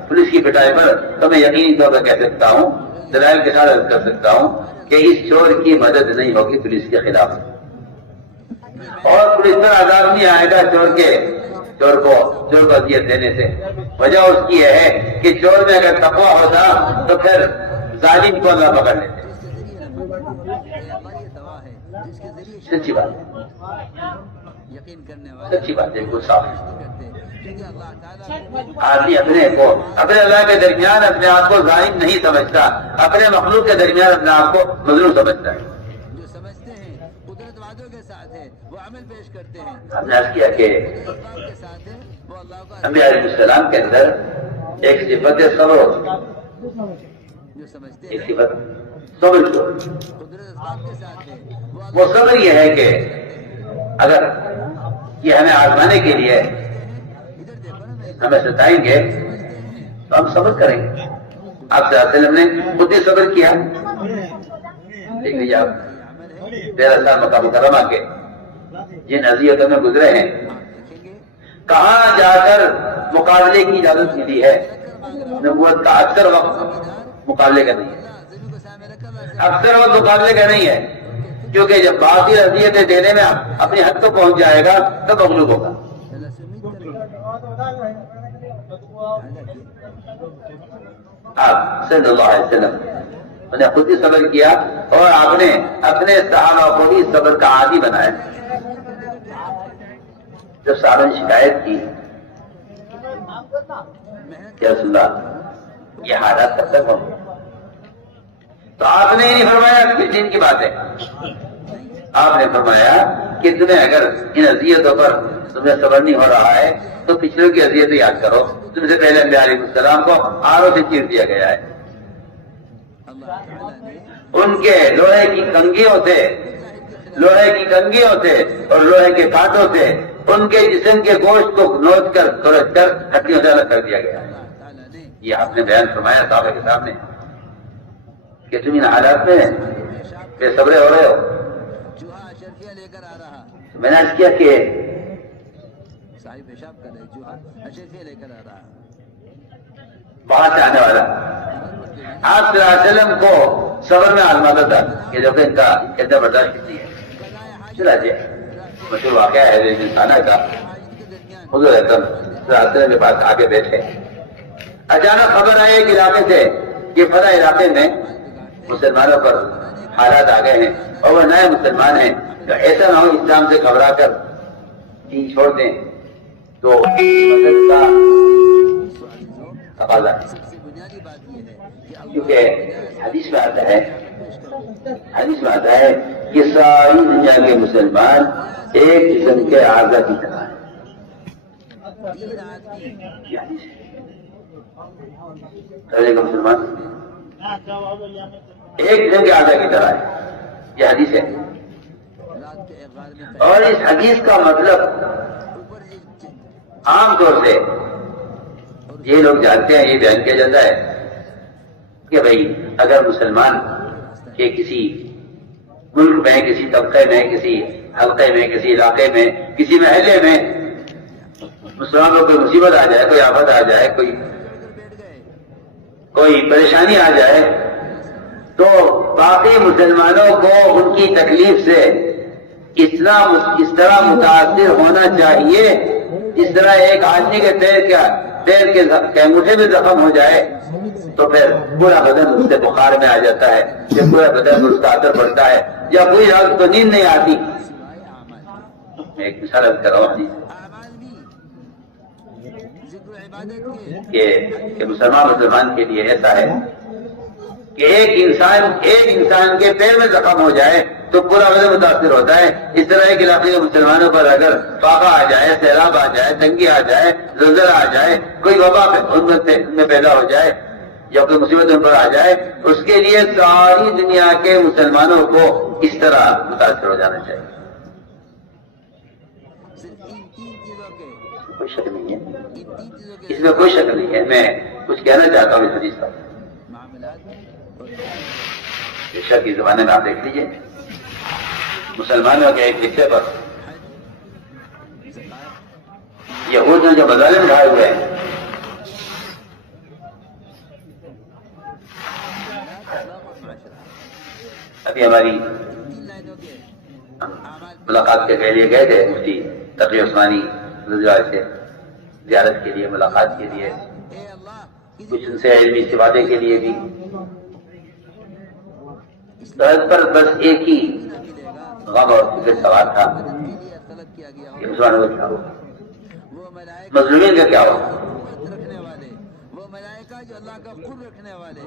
پولیس کی پٹائی پر، تو میں یقینی طور پر کہہ سکتا ہوں، دلائل کے ساتھ عرض کر سکتا ہوں کہ اس چور کی مدد نہیں ہوگی پولیس کے خلاف، اور پولیس پر عذاب نہیں آئے گا چور کو اذیت دینے سے۔ وجہ اس کی یہ ہے کہ چور میں اگر تقویٰ ہوتا تو پھر ظالم کو اللہ پکڑ لیتے۔ سچی بات ہے، سچی بات ہے، بالکل صاف ہے۔ آدمی اپنے اللہ کے درمیان اپنے آپ کو ظالم نہیں سمجھتا، اپنے مخلوق کے درمیان اپنے آپ کو مظلوم سمجھتا ہے۔ جو سمجھتے ہیں قدرت وعدوں کے ساتھ ہے وہ عمل پیش کرتے ہیں، ہم نے عرض کیا کہ کے ساتھ ہے وہ اللہ کا انبیاء علیہ السلام کے اندر ایک صفت صبر ہوتی ہے، جو سمجھتے ایک ہیں صفت صبر کی ہوتی ہے۔ قدرت کے ساتھ ہے وہ صبر یہ ہے کہ اگر یہ ہمیں آزمانے کے لیے ہمیں ستائیں گے تو ہم صبر کریں گے. آپ صلی اللہ علیہ وسلم نے خود ہی صبر کیا. دیکھ لیجیے آپ 13 سال مکہ مکرمہ کے جن اذیتوں میں گزرے ہیں, کہاں جا کر مقابلے کی اجازت ملی ہے. نبوت کا اکثر وقت مقابلے کا نہیں ہے, اکثر وقت مقابلے کا نہیں ہے, کیونکہ جب باقی اذیتیں دینے میں اپنی حد تک پہنچ جائے گا تب مغلوب ہوگا. آپ صلی اللہ علیہ وسلم نے خود ہی صبر کیا اور آپ نے اپنے صحابہ کو بھی صبر کا عادی بنایا. جب صحابہ نے شکایت کی کہ رسول اللہ یہ حالات کب تک ہوں, تو آپ نے نہیں فرمایا کس دن کی بات ہے. آپ نے فرمایا کہ تمہیں اگر ان اذیتوں پر تمہیں صبر نہیں ہو رہا ہے تو پچھلوں کی اذیتیں یاد کرو. تم سے پہلے انبیاء علیہ السلام کو آروں سے چیر دیا گیا ہے. ان کے لوہے کی کنگھیوں سے اور لوہے کے کانٹوں سے ان کے جسم کے گوشت کو نوچ کر کھرچ کر ہڈیوں سے الگ کر دیا گیا ہے. یہ آپ نے بیان فرمایا صحابہ کے سامنے کہ تم ان حالات میں بے صبرے ہو رہے ہو. میں نے عرض کیا کہ باہر سے آنے والا آپ صلی اللہ علیہ وسلم کو صبر میں آزماتا تھا کہ دیکھو ان کا کتنا برداشت کتنی ہے. چلا جی مشہور واقعہ ہے انسانہ کا. حضور اکرم صلی اللہ علیہ وسلم کے پاس آگے بیٹھے, اچانک خبر آئی ایک علاقے سے کہ فلاں علاقے میں مسلمانوں پر حالات آ گئے ہیں اور وہ نئے مسلمان ہیں, تو ایسا نہ ہو اسلام سے گھبرا کر دین چھوڑ دیں. تو مدد کا تقاضا ہے, کیونکہ حدیث میں آتا ہے کہ ساری دنیا کے مسلمان ایک جسم کے اعضاء کی طرح ہیں. مسلمان ایک جسم کے اعضاء کی طرح ہے, یہ حدیث ہے. اور اس حدیث کا مطلب عام طور سے یہ لوگ جانتے ہیں, یہ بیان کیا جاتا ہے کہ بھئی اگر مسلمان کے کسی ملک میں, کسی طبقے میں, کسی حلقے میں, کسی علاقے میں, کسی محلے میں مسلمانوں کو کوئی مصیبت آ جائے, کوئی آفت آ جائے, کوئی پریشانی آ جائے, تو باقی مسلمانوں کو ان کی تکلیف سے اس طرح متاثر ہونا چاہیے جس طرح ایک آدمی کے پیر کے انگوٹھے میں زخم ہو جائے تو پھر پورا بدن اس سے بخار میں آ جاتا ہے, یا پورا بدن اس کا اثر پڑتا ہے, یا کوئی رات کو نیند نہیں آتی. ایک مثال کر رہا ہوں کہ مسلمان کے لیے ایسا ہے کہ ایک انسان کے پیر میں زخم ہو جائے تو پورا بدن متاثر ہوتا ہے. اس طرح ایک علاقے کے مسلمانوں پر اگر فاقہ آ جائے, سیلاب آ جائے, تنگی آ جائے, زلزلہ آ جائے, کوئی وبا ان میں پیدا ہو جائے یا کوئی مصیبت ان پر آ جائے, اس کے لیے ساری دنیا کے مسلمانوں کو اس طرح متاثر ہو جانا چاہیے. کوئی شک نہیں ہے, اس میں کوئی شک نہیں ہے. میں کچھ کہنا چاہتا ہوں اس حدیث پر. شک کے زمانے میں آپ دیکھ لیجیے مسلمانوں کے ایک حصے پر یہود نے جو مظالم اٹھائے ہوئے ہیں, ابھی ہماری ملاقات کے لیے گئے تھے مفتی تقی عثمانی سے زیارت کے لیے, ملاقات کے لیے, کچھ ان سے علمی استفادے کے لیے بھی. سڑک پر بس ایک ہی غم اور فکر سوال تھا کہ مسلمانوں کا کیا ہو, مظلومین کا کیا ہو.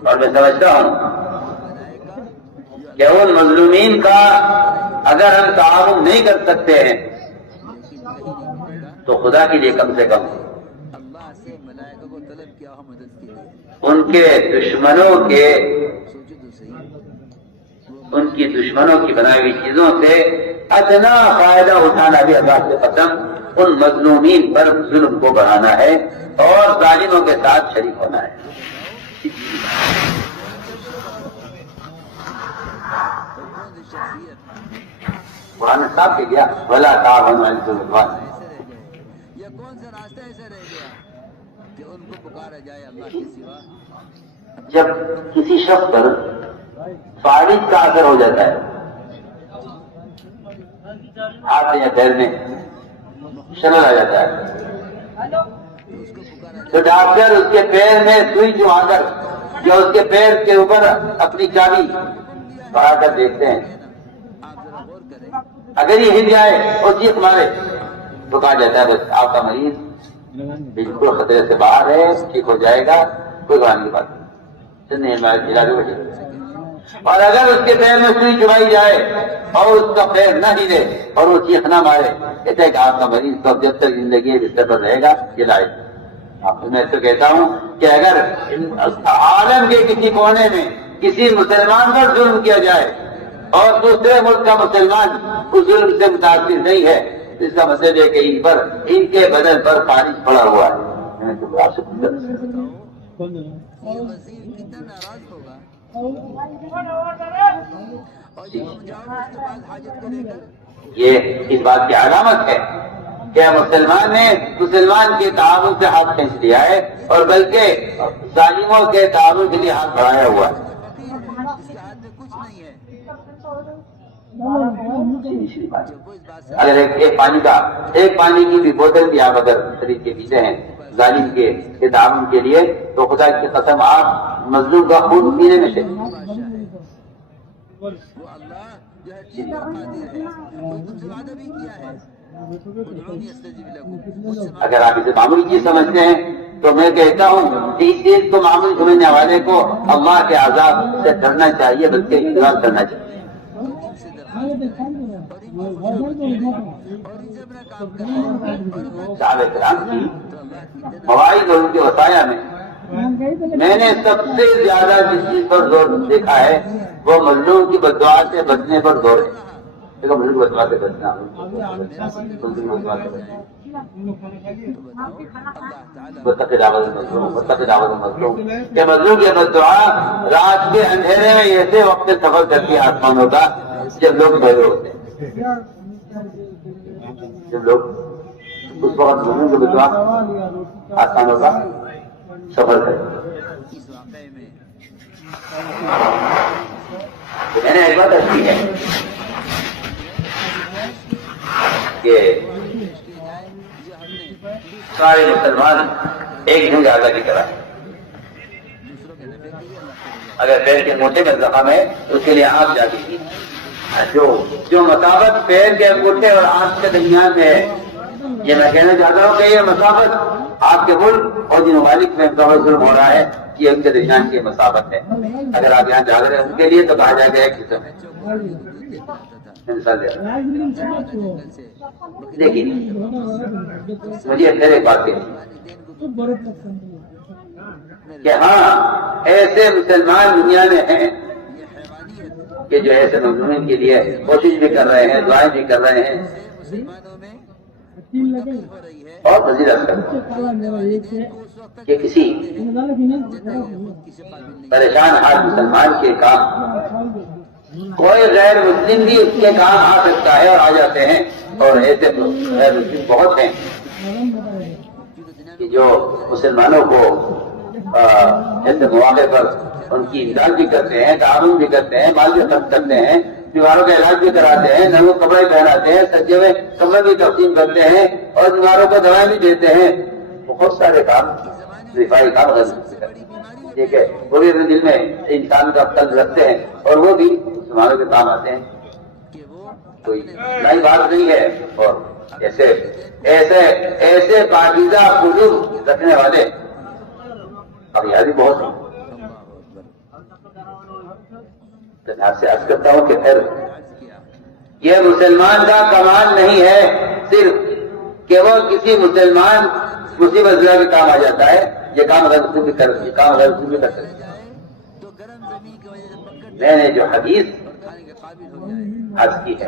اور میں سمجھتا ہوں کہ ان مظلومین کا اگر ہم تعاون نہیں کر سکتے ہیں تو خدا کے لیے کم سے کم ان کے دشمنوں کی بنائی ہوئی چیزوں سے ادنا فائدہ اٹھانا بھی اللہ سے پسند، ان مظلومین پر ظلم کو بڑھانا ہے اور ظالموں کے ساتھ شریک ہونا ہے۔ قرآن صاحب کے گیا ولا تعاونوا علی البر والعدوان، یا کون سا راستہ ایسا رہ گیا کہ ان کو پکارا جائے اللہ کے سوا؟ جب کسی شخص پر فارغ کا اثر ہو جاتا ہے، ہاتھ یا پیر میں شرل آ جاتا ہے، تو ڈاکٹر اس کے پیر میں سوئی چبھا کر یا اس کے پیر کے اوپر اپنی چابی بڑھا کر دیکھتے ہیں، اگر یہ ہل جائے اور چیخ مارے تو کہا جاتا ہے بس آپ کا مریض بالکل خطرے سے باہر ہے، ٹھیک ہو جائے گا، کوئی غم کی بات نہیں۔ اور اگر اس کے پیر میں سوئی چبھائی جائے اور اس کا پیر نہ ہلے اور وہ چیخ نہ مارے، کہتے ہیں کہ آپ کا مریض تو جب تک زندگی بستر پر رہے گا یہ لائے۔ میں تو کہتا ہوں کہ اگر عالم کے کسی کونے میں کسی مسلمان پر ظلم کیا جائے اور دوسرے ملک کا مسلمان اس ظلم سے متاثر نہیں ہے، اس کا مطلب ہے کہ ان کے بدن پر پانی پڑا ہوا ہے۔ یہ وزیر کتنا ناراض ہوگا اور جب ہم جاؤ اس کے بعد حاجت کرے گا۔ یہ اس بات کی علامت ہے کہ مسلمان نے مسلمان کے تعاون سے ہاتھ کھینچ لیا ہے اور بلکہ ظالموں کے تعاون کے لیے ہاتھ بڑھایا ہوا ہے۔ اس کے ہاتھ میں کچھ نہیں ہے۔ اگر ایک پانی کی بھی بوتل بھی آپ اگر خرید کے پیتے ہیں ظالم کے تعاون کے لیے، تو خدا کی قسم آپ مظلوم کا خون پینے میں سے۔ وہ اللہ جو ہر چیز کا قادر ہے، وہ تم سے وعدہ بھی کیا ہے، ادعونی استجب لکم۔ اگر آپ اسے معمولی چیز سمجھتے ہیں تو میں کہتا ہوں کہ اس چیز کو معمولی سمجھنے والے کو اللہ کے عذاب سے ڈرنا چاہیے، بلکہ انتظار کرنا چاہیے۔ صحابہ کرام کی مواعظ اور ان کے وصایا میں میں نے سب سے زیادہ جس چیز پر زور دیکھا ہے وہ مظلوم کی بددعا سے بچنے پر زور ہے۔ دیکھو مظلوم کی بددعا سے بچنا، مظلوم کی بددعا سے بچنا، متقی دعوت المظلوم، متقی دعوت المظلوم، کہ مظلوم کی بددعا رات کے اندھیرے میں ایسے وقت سفر کرتی ہے آسمانوں کا جب لوگ بھرے ہوتے ہیں، جب لوگ اس وقت مظلوم کی بددعا آسمانوں کا سفر کرتے ہیں۔ اس واقعے میں میں نے ایک بات کی ہے کہ سارے مسلمان ایک دن زیادہ نہیں کرا، اگر پیر کے انگوٹھے میں زخم ہے تو اس کے لیے آنکھ جاتی تھی، جو مسافت پیر کے انگوٹھے اور آنکھ کے درمیان میں ہے، یہ میں کہنا چاہتا ہوں کہ یہ مسافت آپ کے ملک اور جن ممالک میں ظلم ہو رہا ہے یہ ان کے درمیان کی مسافت ہے۔ اگر آپ یہاں جا رہے ہیں ان کے لیے تو کہا جائے گا ایک قسم ہے۔ لیکن مجھے پھر ایک بات کہی کہ ہاں ایسے مسلمان دنیا میں ہیں کہ جو ایسے مظلومین کے لیے کوشش بھی کر رہے ہیں، دعائیں بھی کر رہے ہیں، اور مزید کہ کسی پریشان حال مسلمان کے کام کوئی غیر مسلم بھی اس کے کام آ سکتا ہے اور آ جاتے ہیں، اور ایسے غیر مسلم بہت ہیں کہ جو مسلمانوں کو ایسے مواقع پر ان کی امداد بھی کرتے ہیں، تعاون بھی کرتے ہیں، مال بھی خرچ کرتے ہیں، بیماروں کا علاج بھی کراتے ہیں، نئے کپڑے پہناتے ہیں، سجے میں کمرے بھی تقسیم کرتے ہیں اور بیماروں کو دوائیں بھی دیتے ہیں، بہت سارے کام رفائی کام ٹھیک ہے، وہ بھی اپنے دل میں انسان کا قلب رکھتے ہیں اور وہ بھی مسلمانوں کے کام آتے ہیں، کوئی نئی بات نہیں ہے۔ اور ایسے پاکیزہ قلوب رکھنے والے ابھی بہت ہیں۔ میں آپ سے عرض کرتا ہوں کہ پھر یہ مسلمان کا کمال نہیں ہے صرف کہ وہ کسی مسلمان مصیبت زدہ کے کام آ جاتا ہے، یہ کام غیر مسلم بھی کر سکتے ہیں۔ میں نے جو حدیث عرض کی ہے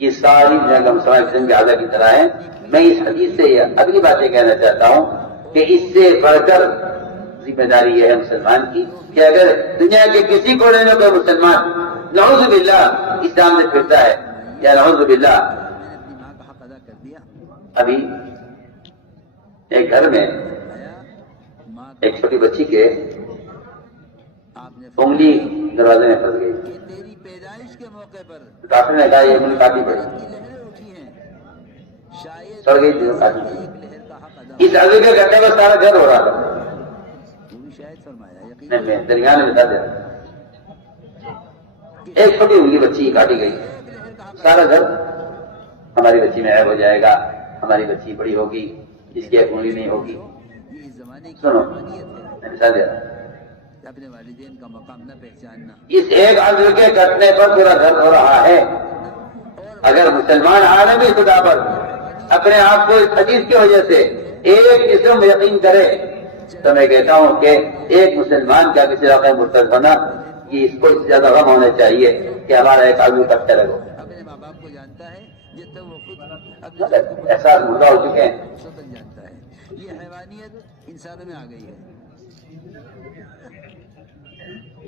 یہ ساری جگہ مسلمان کے اعلیٰ کی طرح ہے. میں اس حدیث سے اگلی باتیں کہنا چاہتا ہوں کہ اس سے بڑھ کر ذمہ داری یہ ہے مسلمان کی کہ اگر دنیا کے کسی کونے میں کوئی مسلمان نعوذ باللہ اسلام سے پھرتا ہے یا نعوذ باللہ. اپنی ماں کا حق ادا کر دیا. ابھی ایک گھر میں ماں ایک چھوٹی بچی کے آپ نے انگلی دروازے میں پھنس گئی. کہ تیری پیدائش کے موقع پر ڈاکٹر نے کہا یہ انگلی کاٹی پڑی, کی لہریں اٹھی ہیں. شاید سڑ گئی تھی وہ کاٹی پڑی. ایک لہر کا حق ادا اس عزیز کے گھٹنے کا سارا گھر ہو رہا تھا. تو بھی شاید فرمایا یقین میں درمیان میں بتا دے رہا ہوں. ایک چھوٹی انگلی بچی کاٹی گئی, سارا گھر ہماری بچی میں عیب ہو جائے گا, ہماری بچی بڑی ہوگی, اس کی ایک انگلی نہیں ہوگی. یہ اس زمانے کی سنو روحانیت ہے. میں مثال دے رہا ہوں. اپنے والدین کا مقام نہ پہچاننا. اس ایک عزل کے گھٹنے پر پورا گھر ہو رہا ہے. اگر مسلمان عالمی خدا پر اپنے آپ کو اس حدیث کی وجہ سے ایک قسم یقین کرے تو میں کہتا ہوں کہ ایک مسلمان کا کسی علاقے میں مرتد ہونا یہ اس کو اس سے زیادہ غم ہونا چاہیے کہ ہمارا ایک آدمی کٹتا لگو. اپنے ماں باپ کو جانتا ہے جب تک وہ خود اپنے احساس مردہ ہو چکے ہیں. تک جانتا ہے. یہ حیوانیت انسانوں میں آ گئی ہے.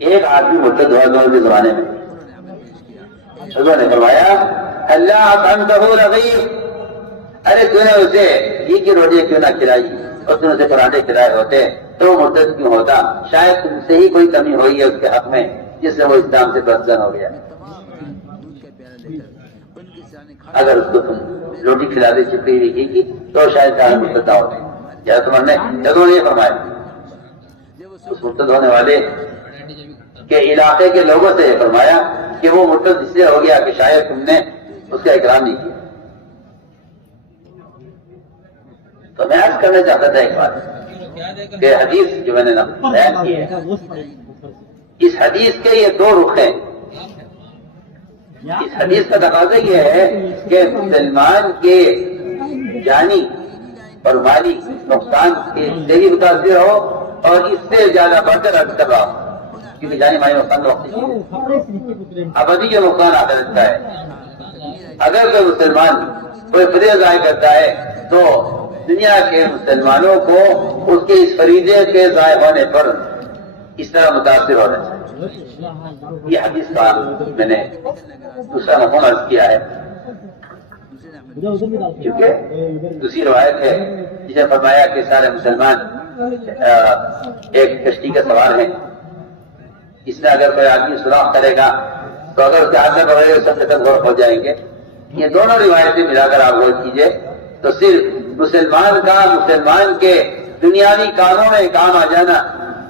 ایک آدمی مرتد ہوا دونوں کے زمانے میں. انہوں نے عمل پیش کیا. حضور نے فرمایا اللہ اطعمتہ رغیف, ارے تو نے اسے گھی کی روٹی کیوں نہ کھلائی اور تم اسے پراٹھے کھلائے ہوتے تو وہ مرتد کیوں ہوتا. شاید تم سے ہی کوئی کمی ہوئی ہے اس کے حق میں جس سے وہ اسلام سے بدزن ہو گیا. تمام دودھ کا پیالہ لے کر ان کے سامنے کھڑا اگر اس کو تم روٹی کھلا دے چپڑی ہوئی گھی کی تو شاید کہاں مرتد نہ ہوتے. یا تمہارے نے یہ فرمایا جب وہ اس مرتد ہونے والے کے علاقے کے لوگوں سے یہ فرمایا کہ وہ مرتد اس لیے ہو گیا کہ شاید تم نے اس کا اکرام نہیں کیا. تو میں عرض کرنا چاہتا تھا ایک بات کہ حدیث جو میں نے بیان کی ہے اس حدیث کے یہ دو رخ ہیں. اس حدیث کا تقاضا یہ ہے کہ مسلمان کے جانی اور مالی نقصان سے ہی متاثر ہو اور اس سے زیادہ بڑھ کر عرض کر رہا ہوں کیونکہ جانی مالی نقصان کا وقت ابدی جو نقصان آتا رہتا ہے. اگر کوئی مسلمان کوئی فریضہ ضائع کرتا ہے تو دنیا کے مسلمانوں کو اس کے اس فریضے کے ضائع ہونے پر اس طرح متاثر ہونا چاہیے. یہ حدیث کا میں نے دوسرا مفہوم عرض کیا ہے کیونکہ دوسری روایت ہے جس نے فرمایا کہ سارے مسلمان ایک کشتی کے سوار ہیں. اس میں اگر کوئی آدمی سوراخ کرے گا تو اگر اس کے ہاتھ میں پڑے گا سب سے تک ہو جائیں گے. یہ دونوں روایتیں ملا کر آپ غور کیجئے تو صرف مسلمان کا مسلمان کے دنیاوی کاموں میں کام آ جانا,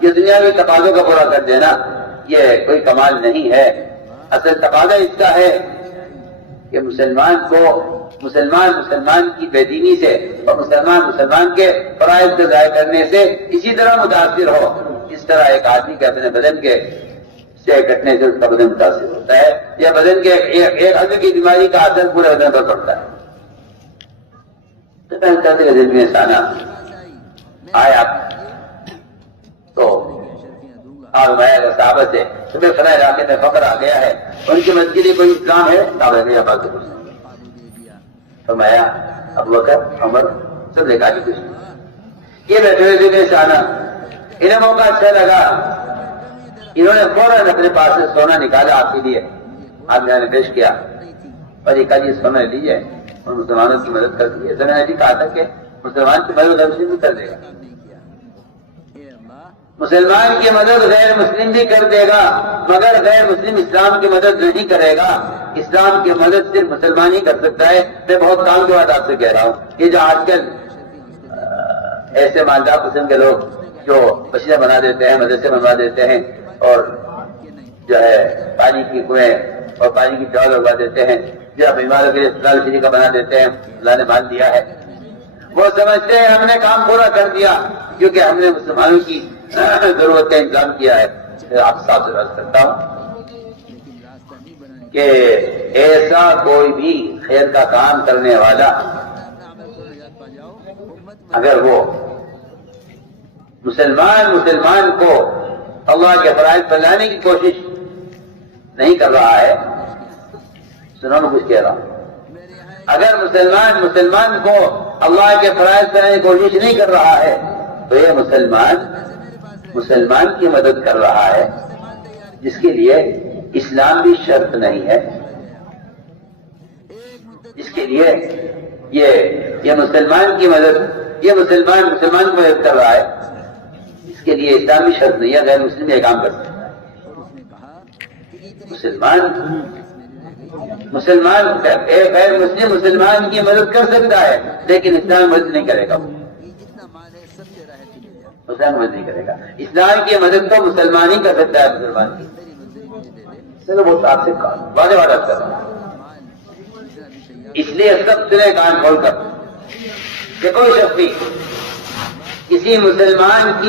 یہ دنیاوی تقاضوں کا پورا کر دینا, یہ کوئی کمال نہیں ہے. اصل تقاضا اس کا ہے کہ مسلمان کی بے دینی سے اور مسلمان کے فرائض کو ضائع کرنے سے اسی طرح متاثر ہو اس طرح ایک آدمی کے اپنے بدن کے سے کٹنے سے اس کا بدن متاثر ہوتا ہے یا بدن کے ایک عضو کی بیماری کا اثر پورے بدن پر پڑتا ہے. دل میں سانا آیا تو صحابہ سے تمہیں فلاں علاقے میں فقر آ گیا ہے, ان کی مدد کے لیے کوئی اسلام ہے؟ فرمایا ابو بکر عمر سب نے کہا کہ کچھ یہ بیٹھے ہوئے دل میں سانا. انہیں موقع اچھا لگا, انہوں نے فوراً اپنے پاس سے سونا نکالا آپ کے لیے, آپ نے پیش کیا اور یہ کہا جی سونا لیجیے اور مسلمانوں کی مدد کر دیجیے. تو میں نے کہا تھا کہ مسلمان کی مدد غیر مسلم بھی کر دے گا, مسلمان کی مدد غیر مسلم بھی کر دے گا مگر غیر مسلم اسلام کی مدد نہیں کرے گا. اسلام کی مدد صرف مسلمان ہی کر سکتا ہے. میں بہت کام کے بعد آپ سے کہہ رہا ہوں کہ جو آج کل ایسے مالدار قسم کے لوگ جو مشینیں بنا دیتے ہیں, مدرسے بنوا دیتے ہیں اور جو ہے پانی کی کنویں اور پانی کی پیال لگوا دیتے ہیں, جو بیماروں کے لیے اسپتال فری کا بنا دیتے ہیں, اللہ نے مان دیا ہے. وہ سمجھتے ہیں ہم نے کام پورا کر دیا کیونکہ ہم نے مسلمانوں کی ضرورت کا انتظام کیا ہے. آپ صاحب سے عرض کرتا ہوں کہ ایسا کوئی بھی خیر کا کام کرنے والا اگر وہ مسلمان کو اللہ کے فرائض پر لانے کی کوشش نہیں کر رہا ہے, سنو میں کچھ کہہ رہا ہوں. اگر مسلمان کو اللہ کے فرائض کرنے کی کوشش نہیں کر رہا ہے تو یہ مسلمان کی مدد کر رہا ہے جس کے لیے اسلام بھی شرط نہیں ہے، جس کے لیے یہ مسلمان کی مدد، یہ مسلمان کی مدد کر رہا ہے، اس کے لیے اسلام بھی شرط نہیں ہے. غیر مسلم یہ کام کرتے ہیں. مسلمان ایک غیر مسلم مسلمان کی مدد کر سکتا ہے لیکن اسلام مدد نہیں کرے گا. مسلمان مدد نہیں کرے گا. اسلام کی مدد تو مسلمان ہی کر سکتا ہے. مسلمان کی میں تو بہت آپ سے واضح بات کر رہا ہوں. اس لیے سب سنے کان کھول کر کہ کوئی شخص کسی مسلمان کی